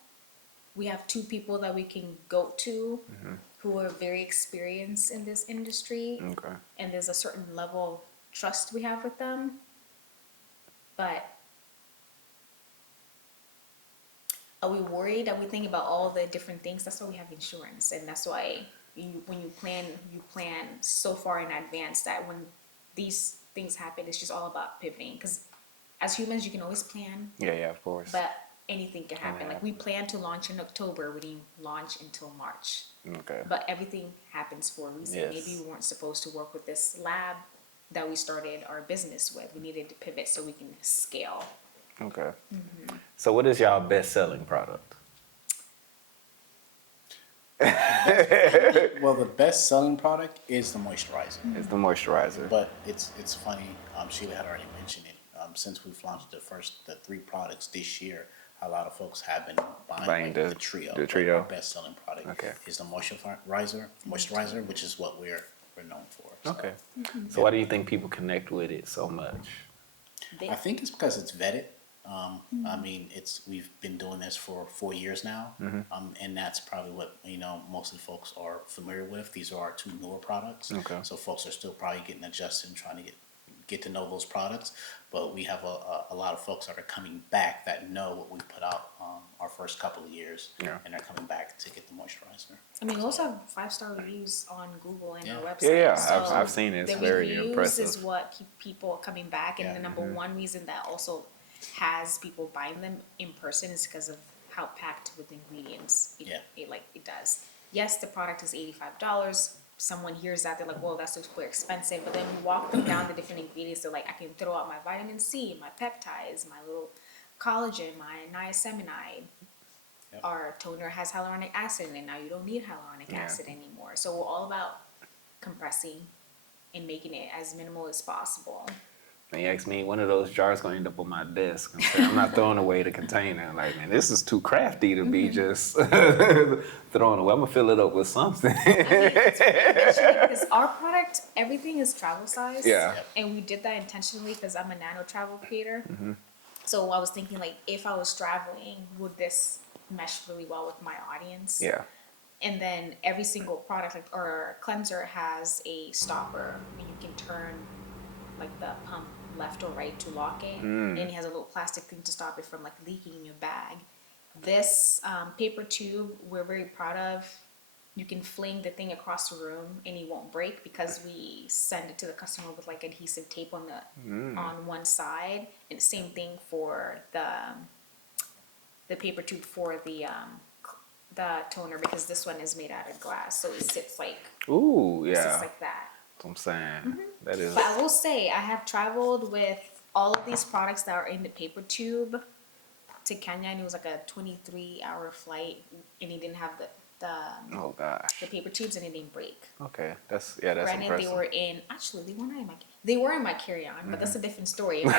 we have 2 people that we can go to who are very experienced in this industry, Okay. and there's a certain level of trust we have with them. But are we worried? Are we thinking about all the different things? That's why we have insurance, and that's why when you plan so far in advance that when these things happen, it's just all about pivoting. Because as humans, you can always plan, Yeah, of course. but anything can happen. happen. Like we planned to launch in October, we didn't launch until March. Okay. But everything happens for a reason. Yes. Maybe we weren't supposed to work with this lab that we started our business with. We needed to pivot so we can scale. Okay. So what is y'all best selling product? Well, the best selling product is the moisturizer. It's the moisturizer. But it's funny. Sheila had already mentioned it. Since we've launched the 3 products this year, a lot of folks have been buying the trio. the But trio. our best selling product Okay. is the moisturizer, which is what we're known for. So Okay. So why do you think people connect with it so much? I think it's because it's vetted. I mean, we've been doing this for 4 years now, and that's probably what mostly folks are familiar with. These are our 2 newer products, Okay. so folks are still probably getting adjusted and trying to get to know those products. But we have a lot of folks that are coming back that know what we put out our first couple of years, Yeah. and they're coming back to get the moisturizer. I mean, we also have 5-star reviews on Google and our Yeah. website. Yeah, So I've seen it. It's the very reviews impressive. is what keep people coming back, and Yeah. the number one reason that also has people buying them in person is because of how packed with ingredients it does. Yes, the product is $85. Someone hears that, they're like, whoa, that's super expensive. But then you walk them down the different ingredients, they're like, I can throw out my vitamin C, my peptides, my little collagen, my niacinamide. Yep. Our toner has hyaluronic acid in it. Now you don't need hyaluronic Yeah. acid anymore. So we're all about compressing and making it as minimal as possible. They asked me, one of those jars gonna end up on my desk. I'm not throwing away the container. Like, man, this is too crafty to be just throwing away. I'm gonna fill it up with something. Because our product, everything is travel size. Yeah. Yep. And we did that intentionally because I'm a nano travel creator. So I was thinking, like, if I was traveling, would this mesh really well with my audience? Yeah. And then every single product, like our cleanser, has a stopper, and you can turn like the pump left or right to lock it, and it has a little plastic thing to stop it from like leaking in your bag. This paper tube, we're very proud of. You can fling the thing across the room and it won't break because we send it to the customer with like adhesive tape on the on one side. And the same thing for the paper tube for the toner, because this one is made out of glass, so it sits like Ooh, it sits yeah. like that. That's what I'm saying. That is. But I will say, I have traveled with all of these products that are in the paper tube to Kenya, and it was like a 23-hour flight, and he didn't have the Oh gosh. paper tubes, and it didn't break. Okay, that's Granted, impressive. they were in, actually, they were in my carry-on, but that's a different story. My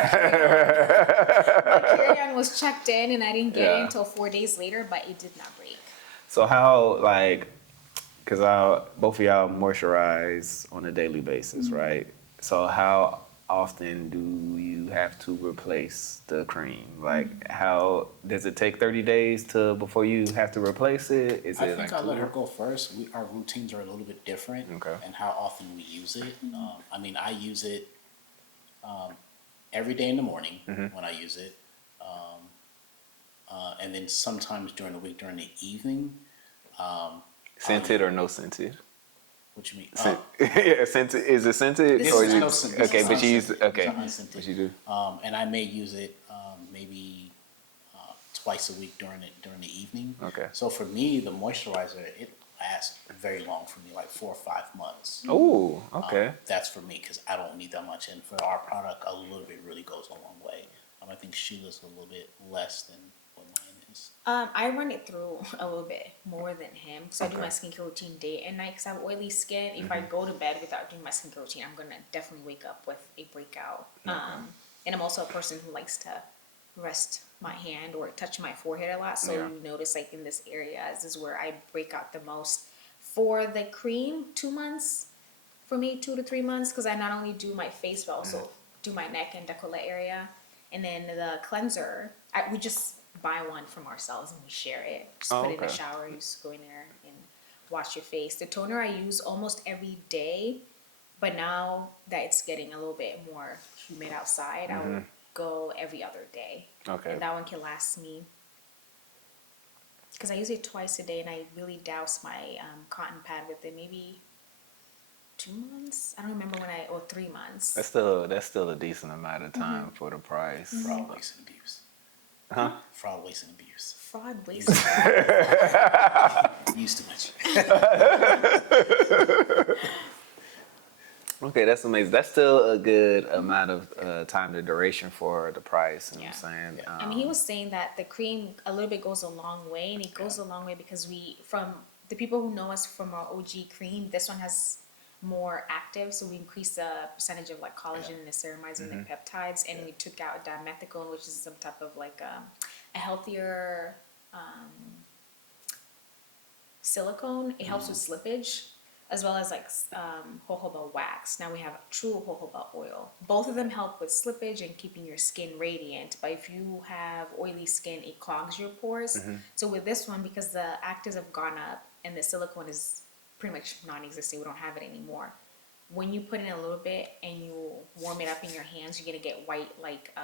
carry-on was checked in, and I didn't get it Yeah. until 4 days later, but it did not break. So how, like, because both of y'all moisturize on a daily basis, right? So how often do you have to replace the cream? Like, how does it take 30 days before you have to replace it? Is I it think like I'll let her go first. Our routines are a little bit different, Okay. and how often we use it. I mean, I use it every day in the morning when I use it, And then sometimes during the week, during the evening, Scented or no scented? what you mean? Yeah, scented. Is it scented? This Or is you, no scented. okay, This but is you use unscented. okay. These are unscented. What you do? And I may use it maybe twice a week during the evening. Okay. So for me, the moisturizer, it lasts very long for me, like 4 or 5 months. Oh, okay. That's for me because I don't need that much. And for our product, a little bit really goes a long way. I think Sheila's a little bit less than what mine is. I run it through a little bit more than him because I do Okay. my skincare routine day and night because I have oily skin. If I go to bed without doing my skincare routine, I'm gonna definitely wake up with a breakout. And I'm also a person who likes to rest my hand or touch my forehead a lot. So Yeah. you notice like in this area, this is where I break out the most. For the cream, 2 months. For me, 2 to 3 months because I not only do my face but also do my neck and décolleté area. And then the cleanser, we just buy one from ourselves and we share it. Just Oh, put it in the okay. shower. You just go in there and wash your face. The toner I use almost every day, but now that it's getting a little bit more humid outside, I will go every other day. Okay. And that one can last me, because I use it twice a day and I really douse my cotton pad with it. Maybe 2 months. I don't remember or 3 months. That's still a decent amount of time for the price. Fraud, waste, and abuse. Huh? Fraud, waste, and abuse. Fraud, waste. Use too much. Okay, that's amazing. That's still a good amount of time to duration for the price. You know what I'm saying? Yeah. I mean, he was saying that the cream a little bit goes a long way, and it goes a long way because from the people who know us from our OG cream, this one has more active, so we increase the percentage of like collagen and the ceramides and the peptides, and we took out dimethicone, which is some type of like a healthier silicone. It helps with slippage, as well as like jojoba wax. Now we have true jojoba oil. Both of them help with slippage and keeping your skin radiant. But if you have oily skin, it clogs your pores. So with this one, because the actives have gone up and the silicone is pretty much non-existent, we don't have it anymore. When you put in a little bit and you warm it up in your hands, you're gonna get white like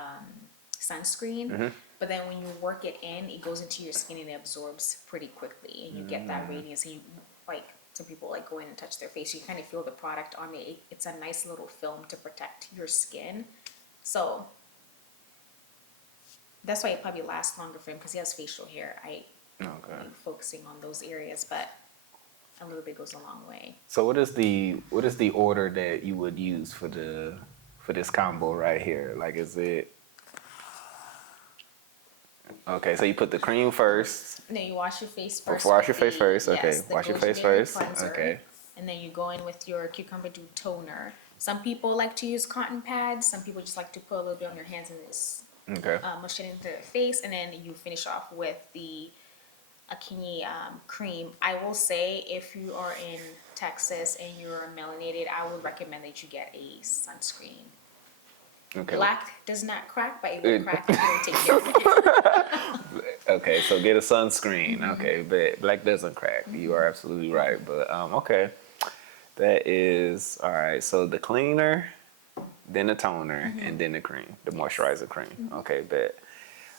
sunscreen. But then when you work it in, it goes into your skin and it absorbs pretty quickly, and you get that radiance. And you like, some people like go in and touch their face, you kind of feel the product on it. It's a nice little film to protect your skin. So that's why it probably lasts longer for him, because he has facial hair. I'm focusing on those areas, but a little bit goes a long way. So what is the order that you would use for this combo right here? Like, is it okay? So you put the cream first. No, you wash your face first. Wash your face first. Okay, Yes, the wash your goji face berry first. cleanser. Okay. And then you go in with your cucumber dew toner. Some people like to use cotton pads. Some people just like to put a little bit on your hands and just Okay. mush it into their face. And then you finish off with the AKINYI cream. I will say, if you are in Texas and you're melanated, I would recommend that you get a sunscreen. Okay. Black does not crack, but it will crack if you don't take care of it. Okay, so get a sunscreen. Okay, but black doesn't crack. You are absolutely right. But okay, that is all right. So the cleaner, then the toner, and then the cream, the moisturizer cream. Okay, but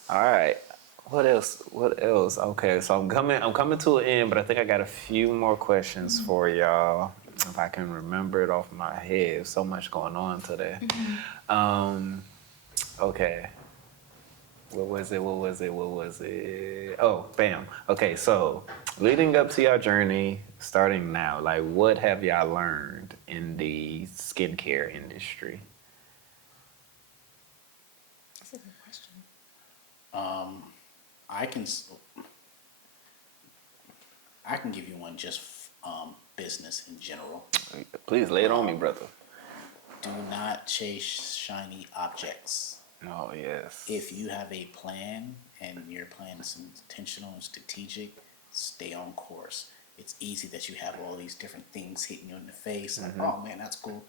all right. What else? What else? Okay, so I'm coming to an end, but I think I got a few more questions for y'all. If I can remember it off my head, so much going on today. Okay. What was it? Oh, bam. Okay, so leading up to your journey, starting now, like, what have y'all learned in the skincare industry? That's a good question. I can give you one just business in general. Please lay it on me, brother. Do not chase shiny objects. Oh, yes. If you have a plan and your plan is intentional and strategic, stay on course. It's easy that you have all these different things hitting you in the face. Like, oh man, that's cool.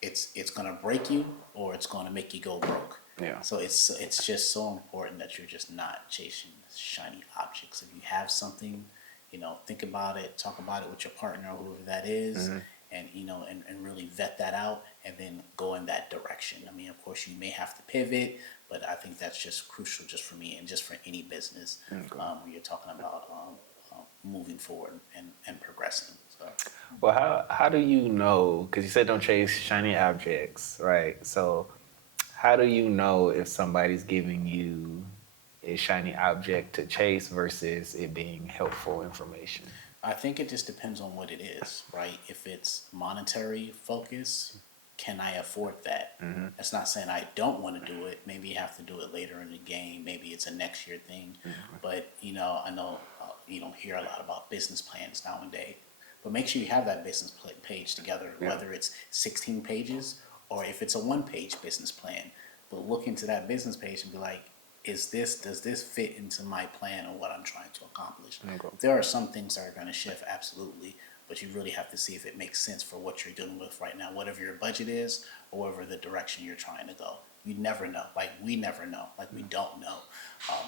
It's gonna break you, or it's gonna make you go broke. Yeah. So it's just so important that you're just not chasing shiny objects. If you have something, think about it, talk about it with your partner, whoever that is, and and really vet that out, and then go in that direction. I mean, of course, you may have to pivot, But I think that's just crucial, just for me and just for any business, when you're talking about moving forward and progressing. So. Well, how do you know? Because you said don't chase shiny objects, right? So how do you know if somebody's giving you a shiny object to chase versus it being helpful information? I think it just depends on what it is, right? If it's monetary focus, can I afford that? That's not saying I don't want to do it. Maybe you have to do it later in the game. Maybe it's a next year thing. But, I know you don't hear a lot about business plans nowadays. But make sure you have that business page together, whether it's 16 pages or if it's a one-page business plan. But look into that business page and be like, does this fit into my plan or what I'm trying to accomplish? There are some things that are going to shift, absolutely, but you really have to see if it makes sense for what you're dealing with right now, whatever your budget is or whatever the direction you're trying to go. You never know. Like, we never know. Like, we don't know.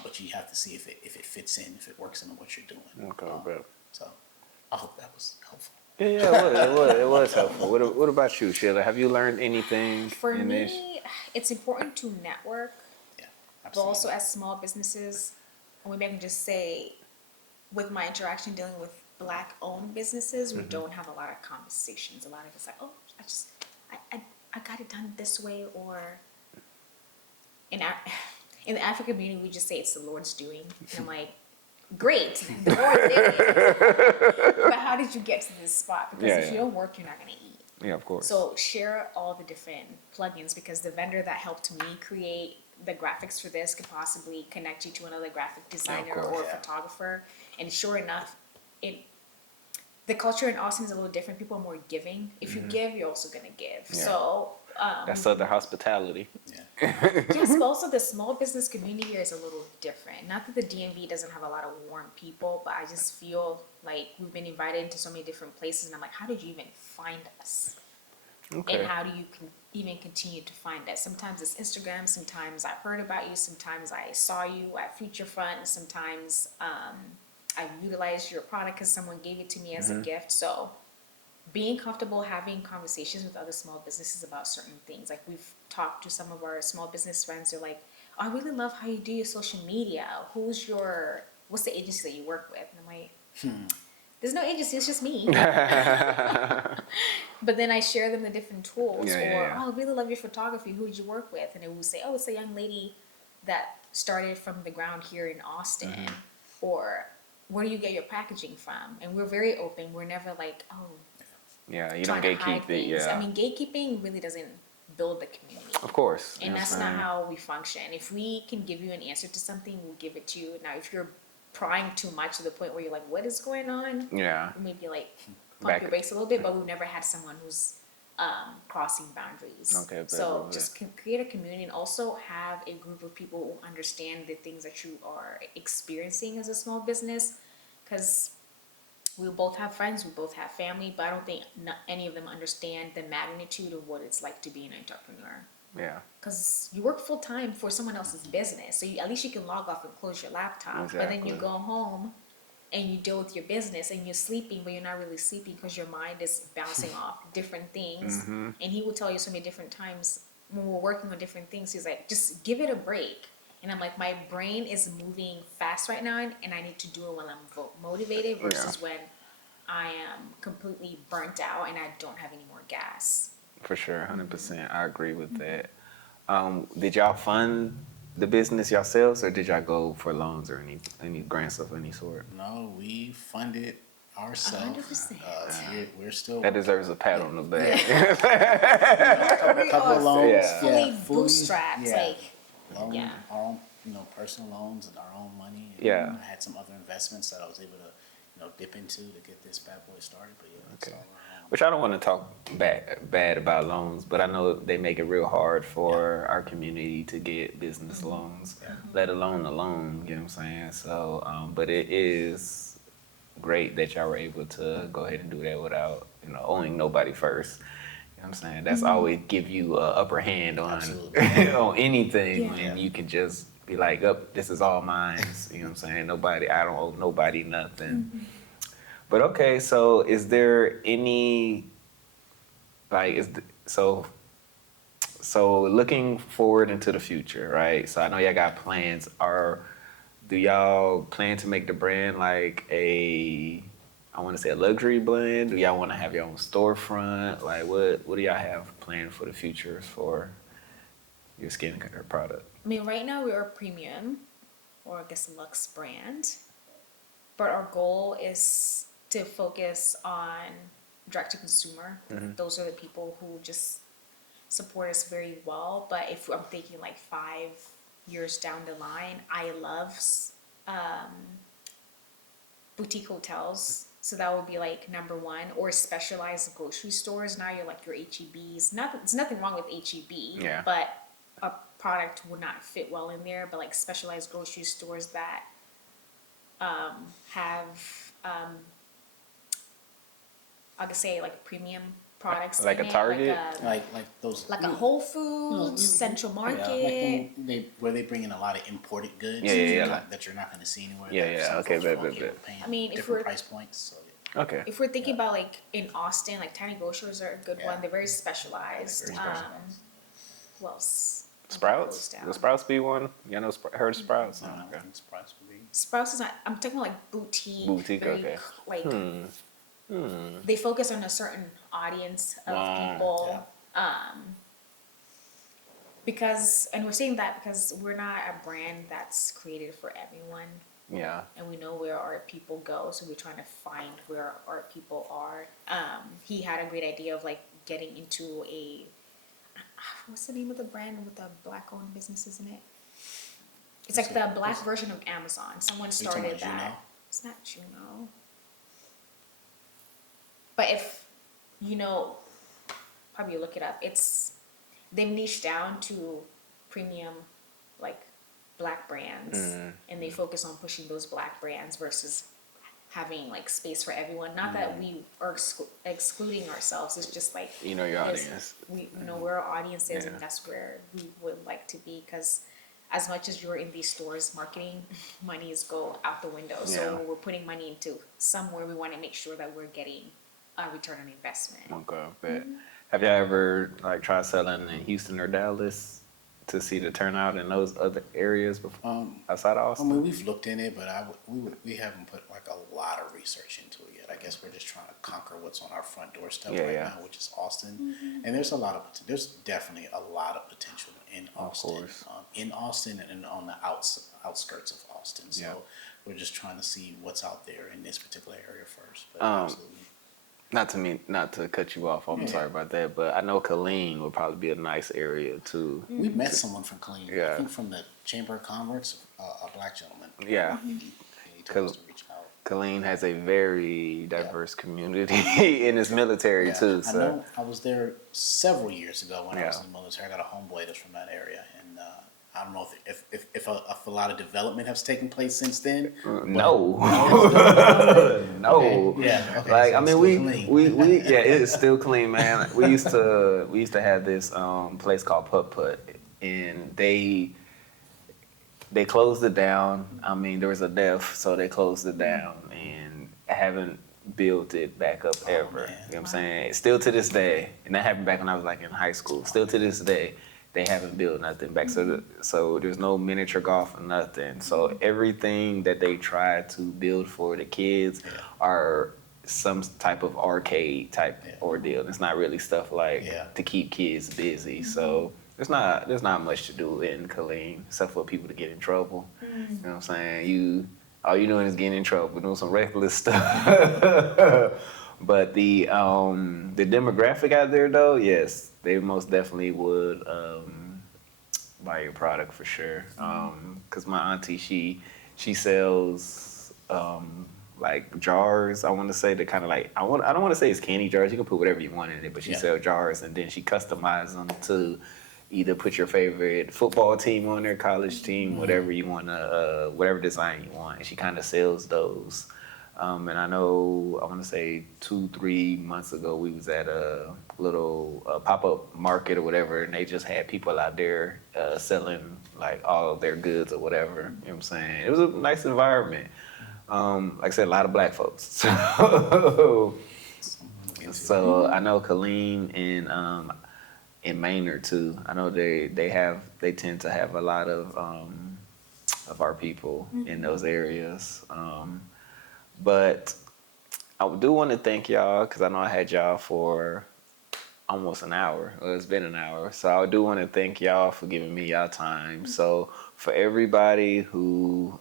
But you have to see if it fits in, if it works into what you're doing. So I hope that was helpful. Yeah, it was helpful. What about you, Sheila? Have you learned anything For in this? me, it's important to network, Yeah, but absolutely. also as small businesses, or maybe I can just say, with my interaction dealing with Black-owned businesses, we don't have a lot of conversations. A lot of it's like, oh, I got it done this way, or in the African community, we just say it's the Lord's doing. And I'm like, great, the Lord did it. But how did you get to this spot? Because if you don't work, you're not going to eat. Yeah, of course. So share all the different plugins, because the vendor that helped me create the graphics for this could possibly connect you to another graphic designer or photographer. And sure enough, the culture in Austin is a little different. People are more giving. If you give, you're also going to give. Yeah. So That's Southern hospitality. yes, but also the small business community here is a little different. Not that the DMV doesn't have a lot of warm people, but I just feel like we've been invited into so many different places, and I'm like, how did you even find us? Okay. And how do you even continue to find us? Sometimes it's Instagram, sometimes I heard about you, sometimes I saw you at Future Front, sometimes I utilized your product because someone gave it to me as a gift. So being comfortable having conversations with other small businesses about certain things. Like, we've talked to some of our small business friends. They're like, oh, I really love how you do your social media. What's the agency that you work with? And I'm like, there's no agency, it's just me. But then I share them the different tools. Oh, I really love your photography. Who did you work with? And they would say, oh, it's a young lady that started from the ground here in Austin. Or, where do you get your packaging from? And we're very open. We're never like, oh, yeah, you don't gatekeep it. Yeah, I mean, gatekeeping really doesn't build the community. of course. And that's not how we function. If we can give you an answer to something, we'll give it to you. Now, if you're prying too much to the point where you're like, what is going on? Yeah. We maybe like pump your brakes a little bit, but we've never had someone who's crossing boundaries. Okay, so just create a community, and also have a group of people who understand the things that you are experiencing as a small business, because we both have friends, we both have family, but I don't think any of them understand the magnitude of what it's like to be an entrepreneur. Yeah. Because you work full time for someone else's business, so at least you can log off and close your laptop. Exactly. But then you go home and you deal with your business, and you're sleeping, but you're not really sleeping because your mind is bouncing off different things. And he will tell you so many different times when we're working on different things, he's like, just give it a break. And I'm like, my brain is moving fast right now, and I need to do it when I'm motivated versus when I am completely burnt out and I don't have any more gas. For sure, 100%. I agree with that. Did y'all fund the business yourselves, or did y'all go for loans or any grants of any sort? No, we funded ourselves. 100%. We're still. That deserves a pat on the back. a couple of loans. Fully bootstrapped. Yeah. Like, Our own, personal loans and our own money. And Yeah. I had some other investments that I was able to, dip into to get this bad boy started. But Okay. Which I don't want to talk bad about loans, but I know they make it real hard for our community to get business loans, let alone a loan, you know what I'm saying? So, but it is great that y'all were able to go ahead and do that without, owing nobody first. You know what I'm saying? That's always give you an upper hand on on anything, and you can just be like, this is all mine. You know what I'm saying? I don't owe nobody nothing. But okay, so is there any, So looking forward into the future, right? So I know y'all got plans. Do y'all plan to make the brand like I want to say a luxury blend? Do y'all want to have your own storefront? Like what do y'all have planned for the future for your skincare product? I mean, right now we are a premium, or I guess luxe brand, but our goal is to focus on direct to consumer. Those are the people who just support us very well. But if I'm thinking like 5 years down the line, I love boutique hotels. So that would be like number one, or specialized grocery stores. Now you're like your HEBs. There's nothing wrong with HEB, Yeah. but a product would not fit well in there. But like specialized grocery stores that have, I could say like premium products Like in a it, Target? Like those. like a Whole Foods, Central Yeah, Market. like where they bring in a lot of imported goods. Yeah. That you're not going to see anywhere. Yeah, that some okay, folks bet, are bet, okay bet. with paying I mean, if different we're- price points. So Okay. If we're thinking about like in Austin, like Tiny Grocers are a good Yeah. one. They're very specialized. Very specialized. Who else? Sprouts? Down. The Sprouts be one? Y'all know heard of Sprouts? I don't know. Okay. I think Sprouts would be. Sprouts is not. I'm talking like boutique. Boutique, very, okay. Like they focus on a certain audience of Wow. people. Because, and we're saying that because we're not a brand that's created for everyone. Yeah. And we know where our people go, so we're trying to find where our people are. He had a great idea of like getting into what's the name of the brand with the black-owned businesses in it? It's like the black version of Amazon. Someone started talking about that. Juno? It's not Juno. But if you know, probably look it up. They've niched down to premium, like black brands, and they focus on pushing those black brands versus having like space for everyone. Not that we are excluding ourselves. It's just like You know your there's- audience. We know where our audience is, Yeah. and that's where we would like to be. Because as much as you're in these stores, marketing monies go out the window. So Yeah. when we're putting money into somewhere, we want to make sure that we're getting a return on investment. Okay, bet. Have y'all ever like tried selling in Houston or Dallas to see the turnout in those other areas before, outside of I Austin? mean, we've looked in it, but we haven't put like a lot of research into it yet. I guess we're just trying to conquer what's on our front doorstep Yeah, right yeah. now, which is Austin. And there's definitely a lot of potential in Austin, course. in Austin and on the outskirts of Austin. So Yeah. we're just trying to see what's out there in this particular area first. But absolutely. Not to cut you off. I'm Yeah. sorry about that, but I know Killeen would probably be a nice area too. We met someone from Killeen. Yeah. I think from the Chamber of Commerce, a black gentleman. Yeah. He told us to reach out. Killeen has a very diverse community in its military Yeah, too. I So know. I was there several years ago when I was Yeah. in the military. I got a homeboy that's from that area, and I don't know if a lot of development has taken place since then. no, Okay. no. Yeah. Okay, Like so I it's mean, still we clean. yeah, it is still clean, man. We used to have this place called Putt Putt, and they closed it down. I mean, there was a death, so they closed it down, and haven't built it back up ever. man. You know what I'm saying? Still to this day, and that happened back when I was like in high school. Still to this day, they haven't built nothing back. So there's no miniature golf or nothing. So everything that they try to build for the kids are some type of arcade type ordeal. It's not really stuff like to keep kids busy. So there's not much to do in Killeen except for people to get in trouble. You know what I'm saying? All you're doing is getting in trouble, doing some reckless stuff. But the demographic out there though, yes, they most definitely would buy your product for sure. Cause my auntie, she sells like jars. I want to say they kind of like I don't want to say it's candy jars. You can put whatever you want in it, but she sells jars and then she customizes them to either put your favorite football team on there, college team, whatever you want to, whatever design you want. And she kind of sells those. And I know, I want to say 2-3 months ago, we was at a little pop-up market or whatever, and they just had people out there selling like all of their goods or whatever. You know what I'm saying? It was a nice environment. Like I said, a lot of black folks. So I know Killeen and in Maynard too. I know they tend to have a lot of our people in those areas. But I do want to thank y'all because I know I had y'all for almost an hour. Well, it's been an hour. So I do want to thank y'all for giving me y'all time. So for everybody who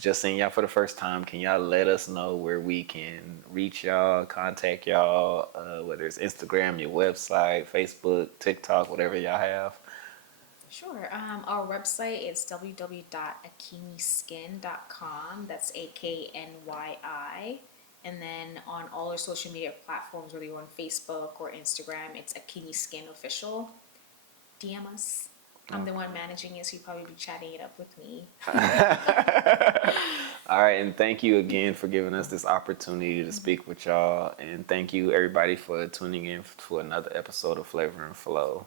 just seen y'all for the first time, can y'all let us know where we can reach y'all, contact y'all, whether it's Instagram, your website, Facebook, TikTok, whatever y'all have? Sure. Our website is www.akinyiskin.com. That's AKNYI. And then on all our social media platforms, whether you're on Facebook or Instagram, it's AKINYI Skin Official. DM us. I'm the one managing it, so you'll probably be chatting it up with me. All right, and thank you again for giving us this opportunity to speak with y'all. And thank you, everybody, for tuning in for another episode of Flavor and Flow.